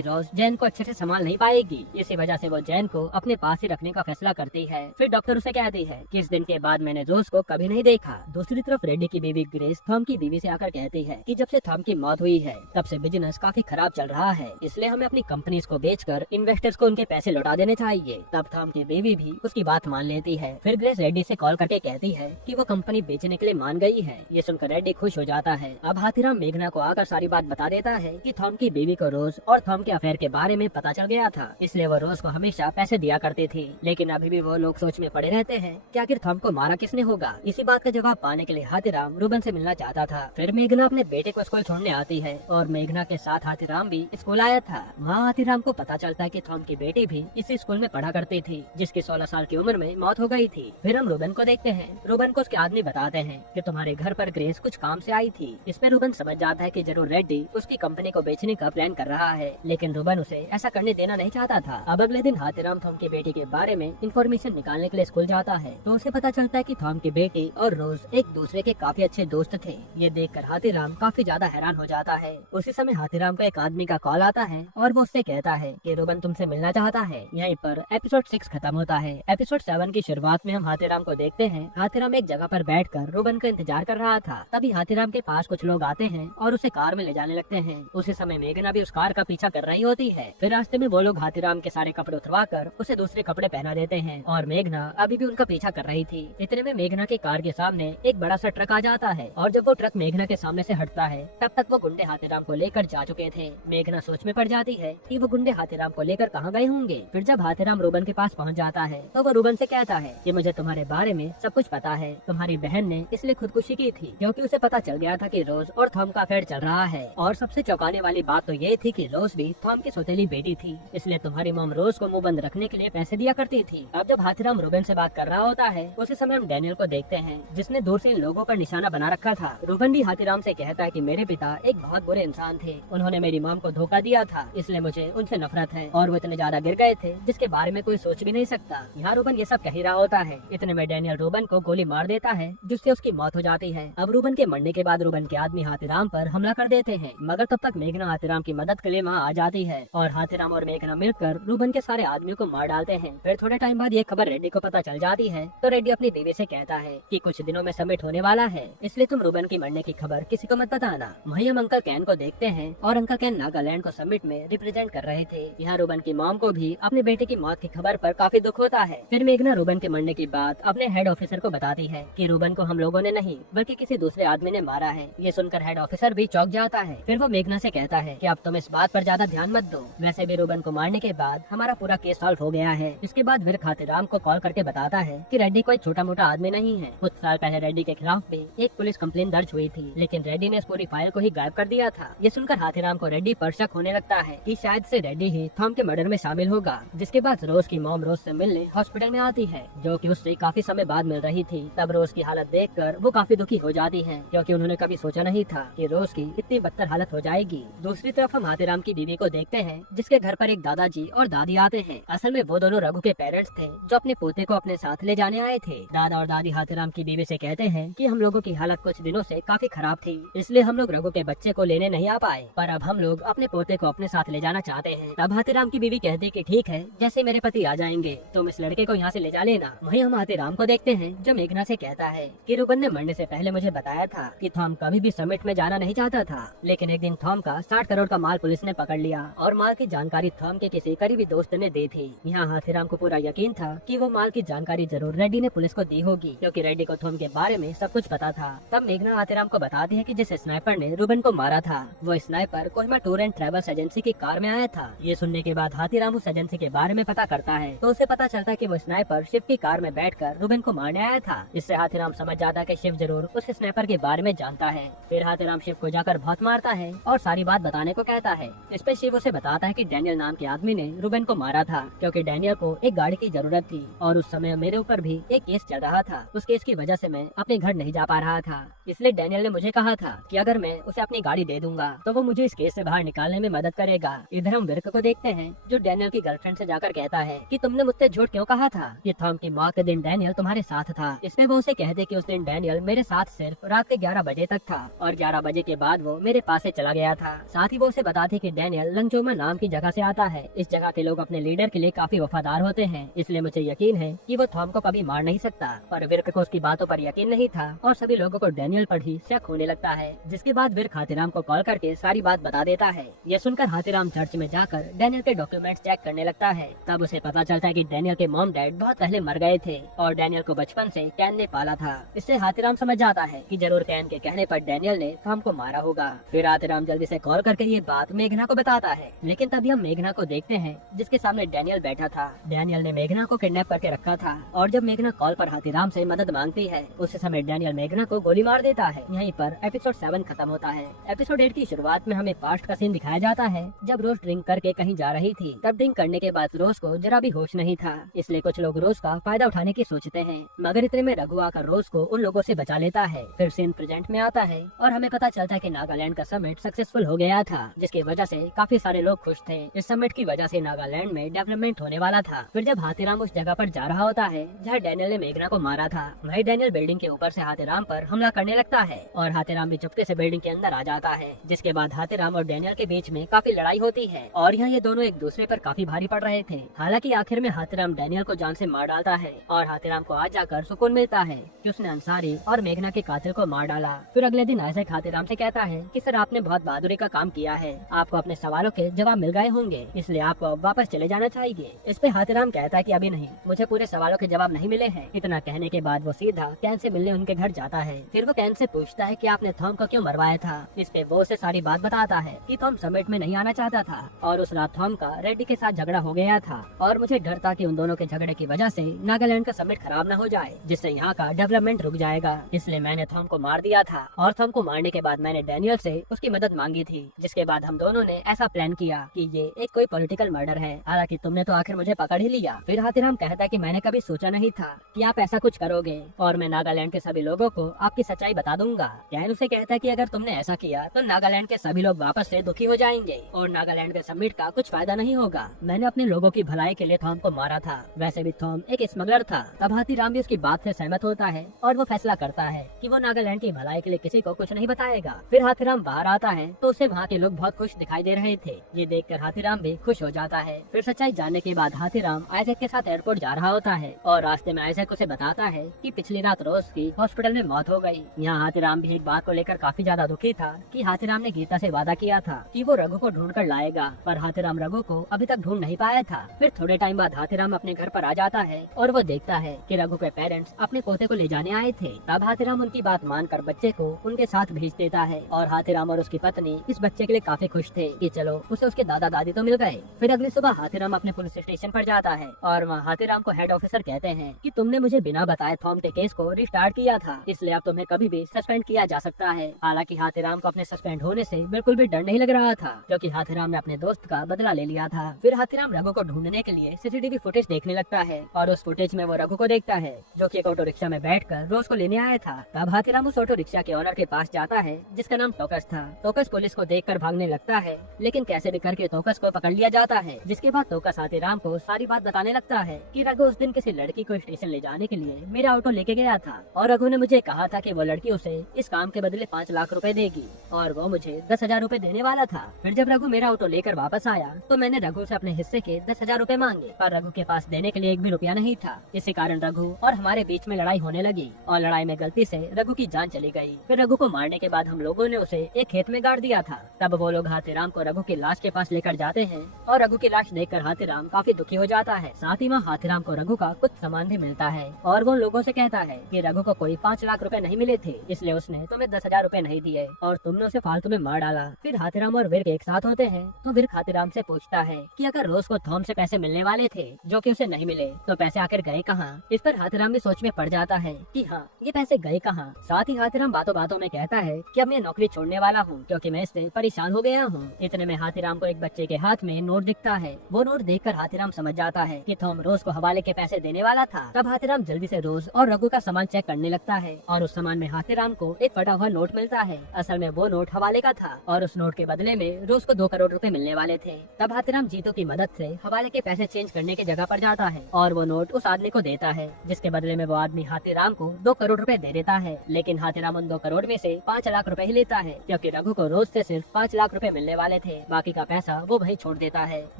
रोज जैन को अच्छे से संभाल नहीं पाएगी। इसी वजह से वो जैन को अपने पास ही रखने का फैसला करती है। फिर डॉक्टर उसे कहती है कि इस दिन के बाद मैंने रोज को कभी नहीं देखा। दूसरी तरफ रेड्डी की बीवी ग्रेस थॉम की बीवी से आकर कहती है कि जब से थॉम की मौत हुई है तब से बिजनेस काफी खराब चल रहा है, इसलिए हमें अपनी कंपनीज को बेचकर इन्वेस्टर्स को उनके पैसे लौटा देने चाहिए। तब थॉम की बीवी भी उसकी बात मान लेती है। फिर ग्रेस रेड्डी से कॉल करके कहती है कि वो कंपनी बेचने के लिए मान गई है। ये सुनकर रेड्डी खुश हो जाता है। अब हाथीराम मेघना को आकर सारी बात बता देता है कि थॉम की बीवी को रोज और थॉम के अफेयर के बारे में पता चल गया था, इसलिए वो रोज को हमेशा पैसे दिया करती थी। लेकिन अभी भी वो लोग सोच में पड़े रहते हैं कि आखिर थॉम को मारा किसने होगा। इसी बात का जवाब पाने के लिए हाथीराम रूबन से मिलना चाहता था। फिर मेघना अपने बेटे को स्कूल छोड़ने आती है और मेघना के साथ हाथीराम भी स्कूल आया था। वहाँ हाथीराम को पता चलता है कि थॉम की बेटी भी इसी स्कूल में पढ़ा करती थी जिसकी 16 साल की उम्र में मौत हो गई थी। फिर हम रूबन को देखते हैं। रूबन को उसके आदमी बताते हैं कि तुम्हारे घर पर ग्रेस कुछ काम से आई थी। इसमें रूबन समझ जाता है कि जरूर रेड्डी उसकी कंपनी को बेचने का प्लान कर रहा है, लेकिन रूबन उसे ऐसा करने देना नहीं चाहता था। अब अगले दिन हाथीराम थॉम की बेटी के बारे में इंफॉर्मेशन निकालने के लिए स्कूल जाता है तो उसे पता चलता है कि थॉम की बेटी और रोज एक दूसरे के काफी अच्छे दोस्त थे। ये देखकर हाथीराम काफी ज्यादा हैरान हो जाता है। उसी समय हाथीराम को एक आदमी का कॉल आता है और वो उससे कहता है कि रूबन तुमसे मिलना चाहता है। यहीं पर एपिसोड 6 खत्म होता है। एपिसोड 7 की शुरुआत में हम हाथीराम को देखते हैं। हाथीराम एक जगह पर बैठकर रूबन का इंतजार कर रहा था। तभी हाथीराम के पास कुछ लोग आते हैं और उसे कार में ले जाने लगते हैं। उसी समय मेघना भी उस कार का पीछा कर रही होती है। फिर रास्ते में वो लोग हाथीराम के सारे कपड़े उतरवा कर उसे दूसरे कपड़े पहना देते हैं और मेघना अभी भी उनका पीछा कर रही थी। इतने में मेघना के कार के सामने एक बड़ा सा ट्रक आ जाता है और जब वो ट्रक मेघना के सामने से हटता है तब तक वो गुंडे हाथीराम को लेकर जा चुके थे। मेघना सोच में पड़ जाती है कि वो गुंडे हाथीराम को लेकर कहाँ गए होंगे। फिर जब हाथीराम रूबन के पास पहुँच जाता है तो वो रूबन से कहता है कि मुझे तुम्हारे बारे में सब कुछ पता है। तुम्हारी बहन ने इसलिए खुदकुशी की थी क्योंकि उसे पता चल गया था कि रोज और थॉम का अफेयर चल रहा है। और सबसे चौंकाने वाली बात तो ये थी कि रोज भी थॉम की सौतेली बेटी थी, इसलिए तुम्हारी मॉम रोज को मुंह बंद रखने के लिए पैसे दिया करती थी। अब जब हाथीराम रूबन से बात कर रहा होता है उसी समय हम डैनियल को देखते हैं जिसने दूर से इन लोगों पर निशाना बना रखा था। रूबन भी हाथीराम से कहता है कि मेरे पिता एक बहुत बुरे इंसान थे, उन्होंने मेरी मॉम को धोखा दिया था, इसलिए मुझे उनसे नफरत है और वो इतने ज्यादा गिर गए थे जिसके बारे में कोई सोच भी नहीं सकता। यहाँ रूबन ये सब कह रहा होता है। इतने में डैनियल रूबन को गोली मार देता है जिससे उसकी मौत हो जाती है। अब रूबन के मरने के बाद रूबन के आदमी हाथीराम पर हमला कर देते हैं, मगर तब तक मेघना हाथीराम की मदद के लिए वहाँ आ जाती है और हाथीराम और मेघना मिलकर रूबन के सारे आदमियों को मार डालते हैं। फिर थोड़े टाइम बाद ये खबर रेड्डी को पता चल जाती है तो रेड्डी अपनी बीवी से कहता है कि कुछ दिनों में समिट होने वाला है, इसलिए तुम रूबन की मरने की खबर किसी को मत बताना। वहीं हम अंकल कैन को देखते हैं और अंकल कैन नागालैंड को समिट में रिप्रेजेंट कर रहे थे। यहाँ रूबन की मॉम को भी अपने बेटे की मौत की खबर पर काफी दुख होता है। फिर मेघना रूबन के मरने की बात अपने हेड ऑफिसर को बताती है कि रूबन को हम लोगों ने नहीं बल्कि किसी दूसरे आदमी ने मारा है। ये सुनकर हेड ऑफिसर भी चौंक जाता है। फिर वो मेघना से कहता है कि अब तुम इस बात पर ज्यादा ध्यान मत दो, वैसे भी रूबन को मारने के बाद हमारा पूरा केस सॉल्व हो गया है। इसके बाद विर्क हाथीराम को कॉल करके बताता है कि रेड्डी कोई छोटा मोटा आदमी नहीं है। कुछ साल पहले रेड्डी के खिलाफ भी एक पुलिस कंप्लेन दर्ज हुई थी, लेकिन रेड्डी ने इस पूरी फाइल को ही गायब कर दिया था। ये सुनकर हाथीराम को रेड्डी पर शक होने लगता है कि शायद से रेड्डी ही थॉम के मर्डर में शामिल होगा। जिसके बाद रोज की मॉम रोज से मिलने हॉस्पिटल में आती है, जो कि उससे काफी समय बाद मिल रही थी। तब रोज की हालत देखकर वो काफी दुखी हो जाती है क्योंकि उन्होंने कभी सोचा नहीं था कि रोज की इतनी बदतर हालत हो जाएगी। दूसरी तरफ हम हाथीराम की बीवी को देखते हैं जिसके घर पर एक दादाजी और दादी आते हैं। असल में वो दोनों रघु के पेरेंट्स थे जो अपने पोते को अपने साथ ले जाने आए थे। दादा और दादी हाथीराम की बीवी से कहते हैं कि हम लोगों की हालत कुछ दिनों से काफी खराब थी, इसलिए हम लोग रघु के बच्चे को लेने नहीं आ पाए, पर अब हम लोग अपने पोते को अपने साथ ले जाना चाहते हैं। तब हाथीराम की बीवी कहती कि ठीक है, जैसे मेरे पति आ जाएंगे तुम इस लड़के को यहाँ से ले जा लेना। वहीं हम हाथीराम को देखते हैं जो मेघना से कहता है कि रूबन ने मरने से पहले मुझे बताया था कि थॉम कभी भी समिट में जाना नहीं चाहता था, लेकिन एक दिन थॉम का 60 करोड़ का माल पुलिस ने पकड़ लिया और माल की जानकारी थॉम के किसी करीबी दोस्त ने दी थी। यहाँ हाथीराम को पूरा यकीन था कि वो माल की जानकारी जरूर रेड्डी ने पुलिस को दी होगी, क्योंकि रेड्डी को थॉम के बारे में सब कुछ पता था। तब मेघना हाथीराम को बताती है कि जिस स्नाइपर ने रूबन को मारा था वो sniper Kohima tour and travels agency की कार में आया था। ये सुनने के बाद हाथीराम उस एजेंसी के बारे में पता करता है तो उसे पता चलता है कि वो स्नाइपर शिव की कार में बैठकर रूबन को मारने आया था। इससे हाथीराम समझ जाता है कि शिव जरूर उस स्नाइपर के बारे में जानता है। फिर हाथीराम शिव को जाकर बहुत मारता है और सारी बात बताने को कहता है। इस पे शिव उसे बताता है कि डैनियल नाम के आदमी ने रूबन को मारा था क्योंकि डैनियल को एक गाड़ी की जरूरत थी और उस समय मेरे ऊपर भी एक केस चल रहा था। उस केस की वजह से मैं अपने घर नहीं जा पा रहा था, इसलिए डैनियल ने मुझे कहा था कि अगर मैं उसे अपनी गाड़ी दे दूंगा तो वो मुझे इस केस से बाहर निकालने में मदद करेगा। इधर हम विर्क को देखते हैं जो डैनियल की गर्लफ्रेंड से जाकर कहता है कि तुमने मुझसे झूठ क्यों कहा था कि थॉम की मौत के दिन डैनियल तुम्हारे साथ था। इसमें वो उसे कहते कि उस दिन डैनियल मेरे साथ सिर्फ रात के 11 बजे तक था और 11 बजे के बाद वो मेरे पास से चला गया था। साथ ही वो उसे बताती कि डैनियल लंगचोमा नाम की जगह से आता है। इस जगह के लोग अपने लीडर के लिए काफी वफादार होते हैं, इसलिए मुझे यकीन है कि वो थॉम को कभी मार नहीं सकता। पर विर्क को उसकी बातों पर यकीन नहीं था और सभी लोगों को डैनियल पर ही शक होने लगता है। जिसके बाद विर्क हाथीराम को कॉल करके सारी बात बता देता है। यह सुनकर हाथीराम चर्च में जाकर डैनियल के डॉक्यूमेंट्स चेक करने लगता है। तब उसे पता चलता है कि डैनियल के मॉम डैड बहुत पहले मर गए थे और डैनियल को बचपन से कैन ने पाला था। इससे हाथीराम समझ जाता है कि जरूर कैन के कहने पर डैनियल ने थॉम को मारा होगा। फिर हाथीराम जल्दी से कॉल करके ये बात मेघना को बताता है, लेकिन तभी हम मेघना को देखते हैं जिसके सामने डैनियल बैठा था। डैनियल ने मेघना को किडनैप करके रखा था और जब मेघना कॉल पर हाथीराम से मदद मांगती है उस समय डैनियल मेघना को गोली मार देता है। यहीं पर एपिसोड 7 खत्म होता है। एपिसोड 8 की शुरुआत में हमें पास्ट का सीन दिखाया जाता है जब रोज ड्रिंक करके कहीं जा रही थी। तब ड्रिंक करने के बाद रोज को जरा भी होश नहीं था, इसलिए कुछ लोग रोज का फायदा उठाने की सोचते हैं, मगर इतने में रघु आकर रोज को उन लोगों से बचा लेता है। फिर सीन प्रेजेंट में आता है और हमें पता चलता है कि नागालैंड का समिट सक्सेसफुल हो गया था, जिसकी वजह से काफी सारे लोग खुश थे। इस समिट की वजह से नागालैंड में डेवलपमेंट होने वाला था। फिर जब हाथीराम उस जगह पर जा रहा होता है जहाँ डैनियल ने मेघना को मारा था, वही डैनियल बिल्डिंग के ऊपर से हाथीराम पर हमला करने लगता है और हाथीराम भी चुपके से बिल्डिंग के अंदर आ जाता है। जिसके बाद हाथीराम और डैनियल के बीच में काफी लड़ाई होती है और यहाँ ये दोनों एक दूसरे पर काफी भारी पड़ रहे थे। हालांकि आखिर में हाथीराम डैनियल को जान से मार डालता है और हाथीराम को आज जाकर सुकून मिलता है कि उसने अंसारी और मेघना के कातिल को मार डाला। फिर अगले दिन आइजैक हाथीराम से कहता है कि सर आपने बहुत बहादुरी का काम किया है, आपको अपने सवालों के जवाब मिल गए होंगे, इसलिए आपको अब वापस चले जाना चाहिए। इस पे हाथीराम कहता है कि अभी नहीं, मुझे पूरे सवालों के जवाब नहीं मिले हैं। इतना कहने के बाद वो सीधा कैन से मिलने उनके घर जाता है। फिर वो कैन से पूछता है कि आपने थॉम को क्यों मरवाया था। इस पे वो उसे सारी बात बताता है कि थॉम समिट में नहीं आना चाहता था और उस रात थॉम का रेड्डी के साथ झगड़ा हो गया था और मुझे डर था कि उन दोनों के झगड़े की वजह से नागालैंड का समिट खराब न हो जाए, जिससे यहाँ का डेवलपमेंट रुक जाएगा, इसलिए मैंने थॉम को मार दिया था। और थॉम को मारने के बाद मैंने डैनियल से उसकी मदद मांगी थी, जिसके बाद हम दोनों ने ऐसा प्लान किया कि ये एक कोई पॉलिटिकल मर्डर है। हालांकि तुमने तो आखिर मुझे पकड़ ही लिया। फिर हाथीराम कहता है कि मैंने कभी सोचा नहीं था कि आप ऐसा कुछ करोगे और मैं नागालैंड के सभी लोगों को आपकी सच्चाई बता दूंगा। कैन उसे कहता है कि अगर तुमने ऐसा किया तो नागालैंड के सभी लोग वापस से दुखी हो जाएंगे और नागालैंड के समिट का कुछ फायदा नहीं होगा। मैंने अपने लोगों की भलाई के लिए थॉम को मारा था, वैसे भी थॉम एक स्मगलर था। तब हाथीराम भी उसकी बात से सहमत होता है और वो फैसला करता है कि वो नागालैंड की भलाई के लिए किसी को कुछ नहीं बताएगा। फिर हाथीराम बाहर आता है तो उसे वहाँ के लोग बहुत खुश दिखाई दे रहे थे। ये देखकर हाथीराम भी खुश हो जाता है। फिर सच्चाई जानने के बाद हाथीराम आइजैक के साथ एयरपोर्ट जा रहा होता है और रास्ते में आइजैक उसे बताता है कि पिछली रात रोज की हॉस्पिटल में मौत हो गई। यहाँ हाथीराम भी एक बात को लेकर काफी ज्यादा दुखी था कि हाथीराम ने गीता से वादा किया था कि वो रघु को ढूंढ कर लाएगा, पर हाथीराम रघु को अभी तक ढूंढ नहीं पाया था। फिर थोड़े टाइम बाद हाथीराम अपने घर पर आ जाता है और वो देखता है कि रघु के पेरेंट्स अपने पोते को ले जाने आए थे। तब हाथीराम उनकी बात मानकर बच्चे को उनके साथ भेज देता है और हाथीराम और उसकी पत्नी इस बच्चे के लिए काफी खुश थे कि चलो उसे उसके दादा दादी तो मिल गए। फिर अगली सुबह हाथीराम अपने पुलिस स्टेशन पर जाता है और वहाँ हाथीराम को हेड ऑफिसर कहते हैं कि तुमने मुझे बिना बताए थॉम के केस को रिस्टार्ट किया था, इसलिए अब तुम्हें कभी भी सस्पेंड किया जा सकता है। हालांकि हाथीराम को अपने सस्पेंड होने से बिल्कुल भी डर नहीं लग रहा था, क्योंकि हाथीराम ने अपने दोस्त का बदला ले लिया था। फिर हाथीराम रघु को ढूंढने के लिए सीसीटीवी फुटेज देखने लगता है और उस फुटेज में वो रघु को देखता है जो कि एक ऑटो रिक्शा में बैठकर रोज को लेने आया था। तब हाथीराम उस ऑटो रिक्शा के ऑनर के पास जाता है जिसका नाम टोकस था। टोकस पुलिस को देखकर भागने लगता है, लेकिन कैसे भी करके टोकस को पकड़ लिया जाता है। जिसके बाद टोकस हाथीराम को सारी बात बताने लगता है कि रघु उस दिन किसी लड़की को स्टेशन ले जाने के लिए मेरा ऑटो लेके गया था और रघु ने मुझे कहा था कि वो लड़की उसे इस काम के बदले 5 लाख रुपए देगी और वो मुझे 10,000 रुपए देने वाला था। फिर जब रघु मेरा ऑटो लेकर वापस आया तो मैंने रघु से अपने हिस्से के 10,000 रुपए मांगे, पर रघु के पास देने के लिए एक भी रुपया नहीं था। इसी कारण रघु और हमारे बीच में लड़ाई होने लगी। लगी और लड़ाई में गलती से रघु की जान चली गई। फिर रघु को मारने के बाद हम लोगों ने उसे एक खेत में गाड़ दिया था। तब वो लोग हाथीराम को रघु की लाश के पास लेकर जाते हैं और रघु की लाश देखकर हाथीराम काफी दुखी हो जाता है। साथ ही वहाँ हाथीराम को रघु का कुछ सामान भी मिलता है और वो लोगों से कहता है कि रघु को कोई 5 लाख रुपए नहीं मिले थे, इसलिए उसने तुम्हें 10,000 रुपए नहीं दिए और तुमने उसे फालतू में मार डाला। फिर हाथीराम और विर्क एक साथ होते हैं तो विर्क हाथीराम से पूछता है कि अगर रोज को थॉम से पैसे मिलने वाले थे जो कि उसे नहीं मिले तो पैसे आखिर गए कहाँ। इस पर हाथीराम भी सोच में पड़ जाता है कि हाँ, ये पैसे गए कहाँ। साथ ही हाथीराम बातों बातों में कहता है कि अब मैं नौकरी छोड़ने वाला हूँ क्योंकि मैं इससे परेशान हो गया हूँ। इतने में हाथीराम को एक बच्चे के हाथ में नोट दिखता है। वो नोट देखकर हाथीराम समझ जाता है कि थॉम रोज को हवाले के पैसे देने वाला था। तब हाथीराम जल्दी से रोज और रघु का सामान चेक करने लगता है और उस सामान में हाथीराम को एक फटा हुआ नोट मिलता है। असल में वो नोट हवाले का था और उस नोट के बदले में रोज को 2 करोड़ रुपए मिलने वाले थे। तब हाथीराम जीतू की मदद से हवाले के पैसे चेंज करने की जगह पर जाता है और वो नोट उस आदमी को देता है, जिसके बदले में वो आदमी हाथीराम को 2 करोड़ रुपए दे देता है। लेकिन हाथीराम उन 2 करोड़ में से 5 लाख रुपए ही लेता है क्योंकि रघु को रोज से सिर्फ 5 लाख रुपए मिलने वाले थे। बाकी का पैसा वो वहीं छोड़ देता है।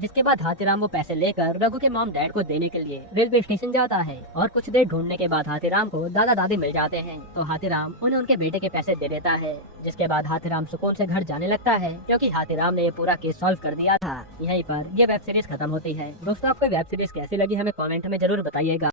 जिसके बाद हाथीराम वो पैसे लेकर रघु के मॉम डैड को देने के लिए रेलवे स्टेशन जाता है और कुछ देर ढूंढने के बाद हाथीराम को दादा दादी मिल जाते हैं तो हाथीराम उन्हें उनके बेटे के पैसे दे देता है। जिसके बाद हाथीराम सुकून से घर जाने लगता है क्योंकि हाथीराम ने ये पूरा केस सॉल्व कर दिया था। यहीं पर ये वेब सीरीज खत्म होती है। दोस्तों, आपको वेब सीरीज कैसी लगी हमें कमेंट में जरूर बताइएगा।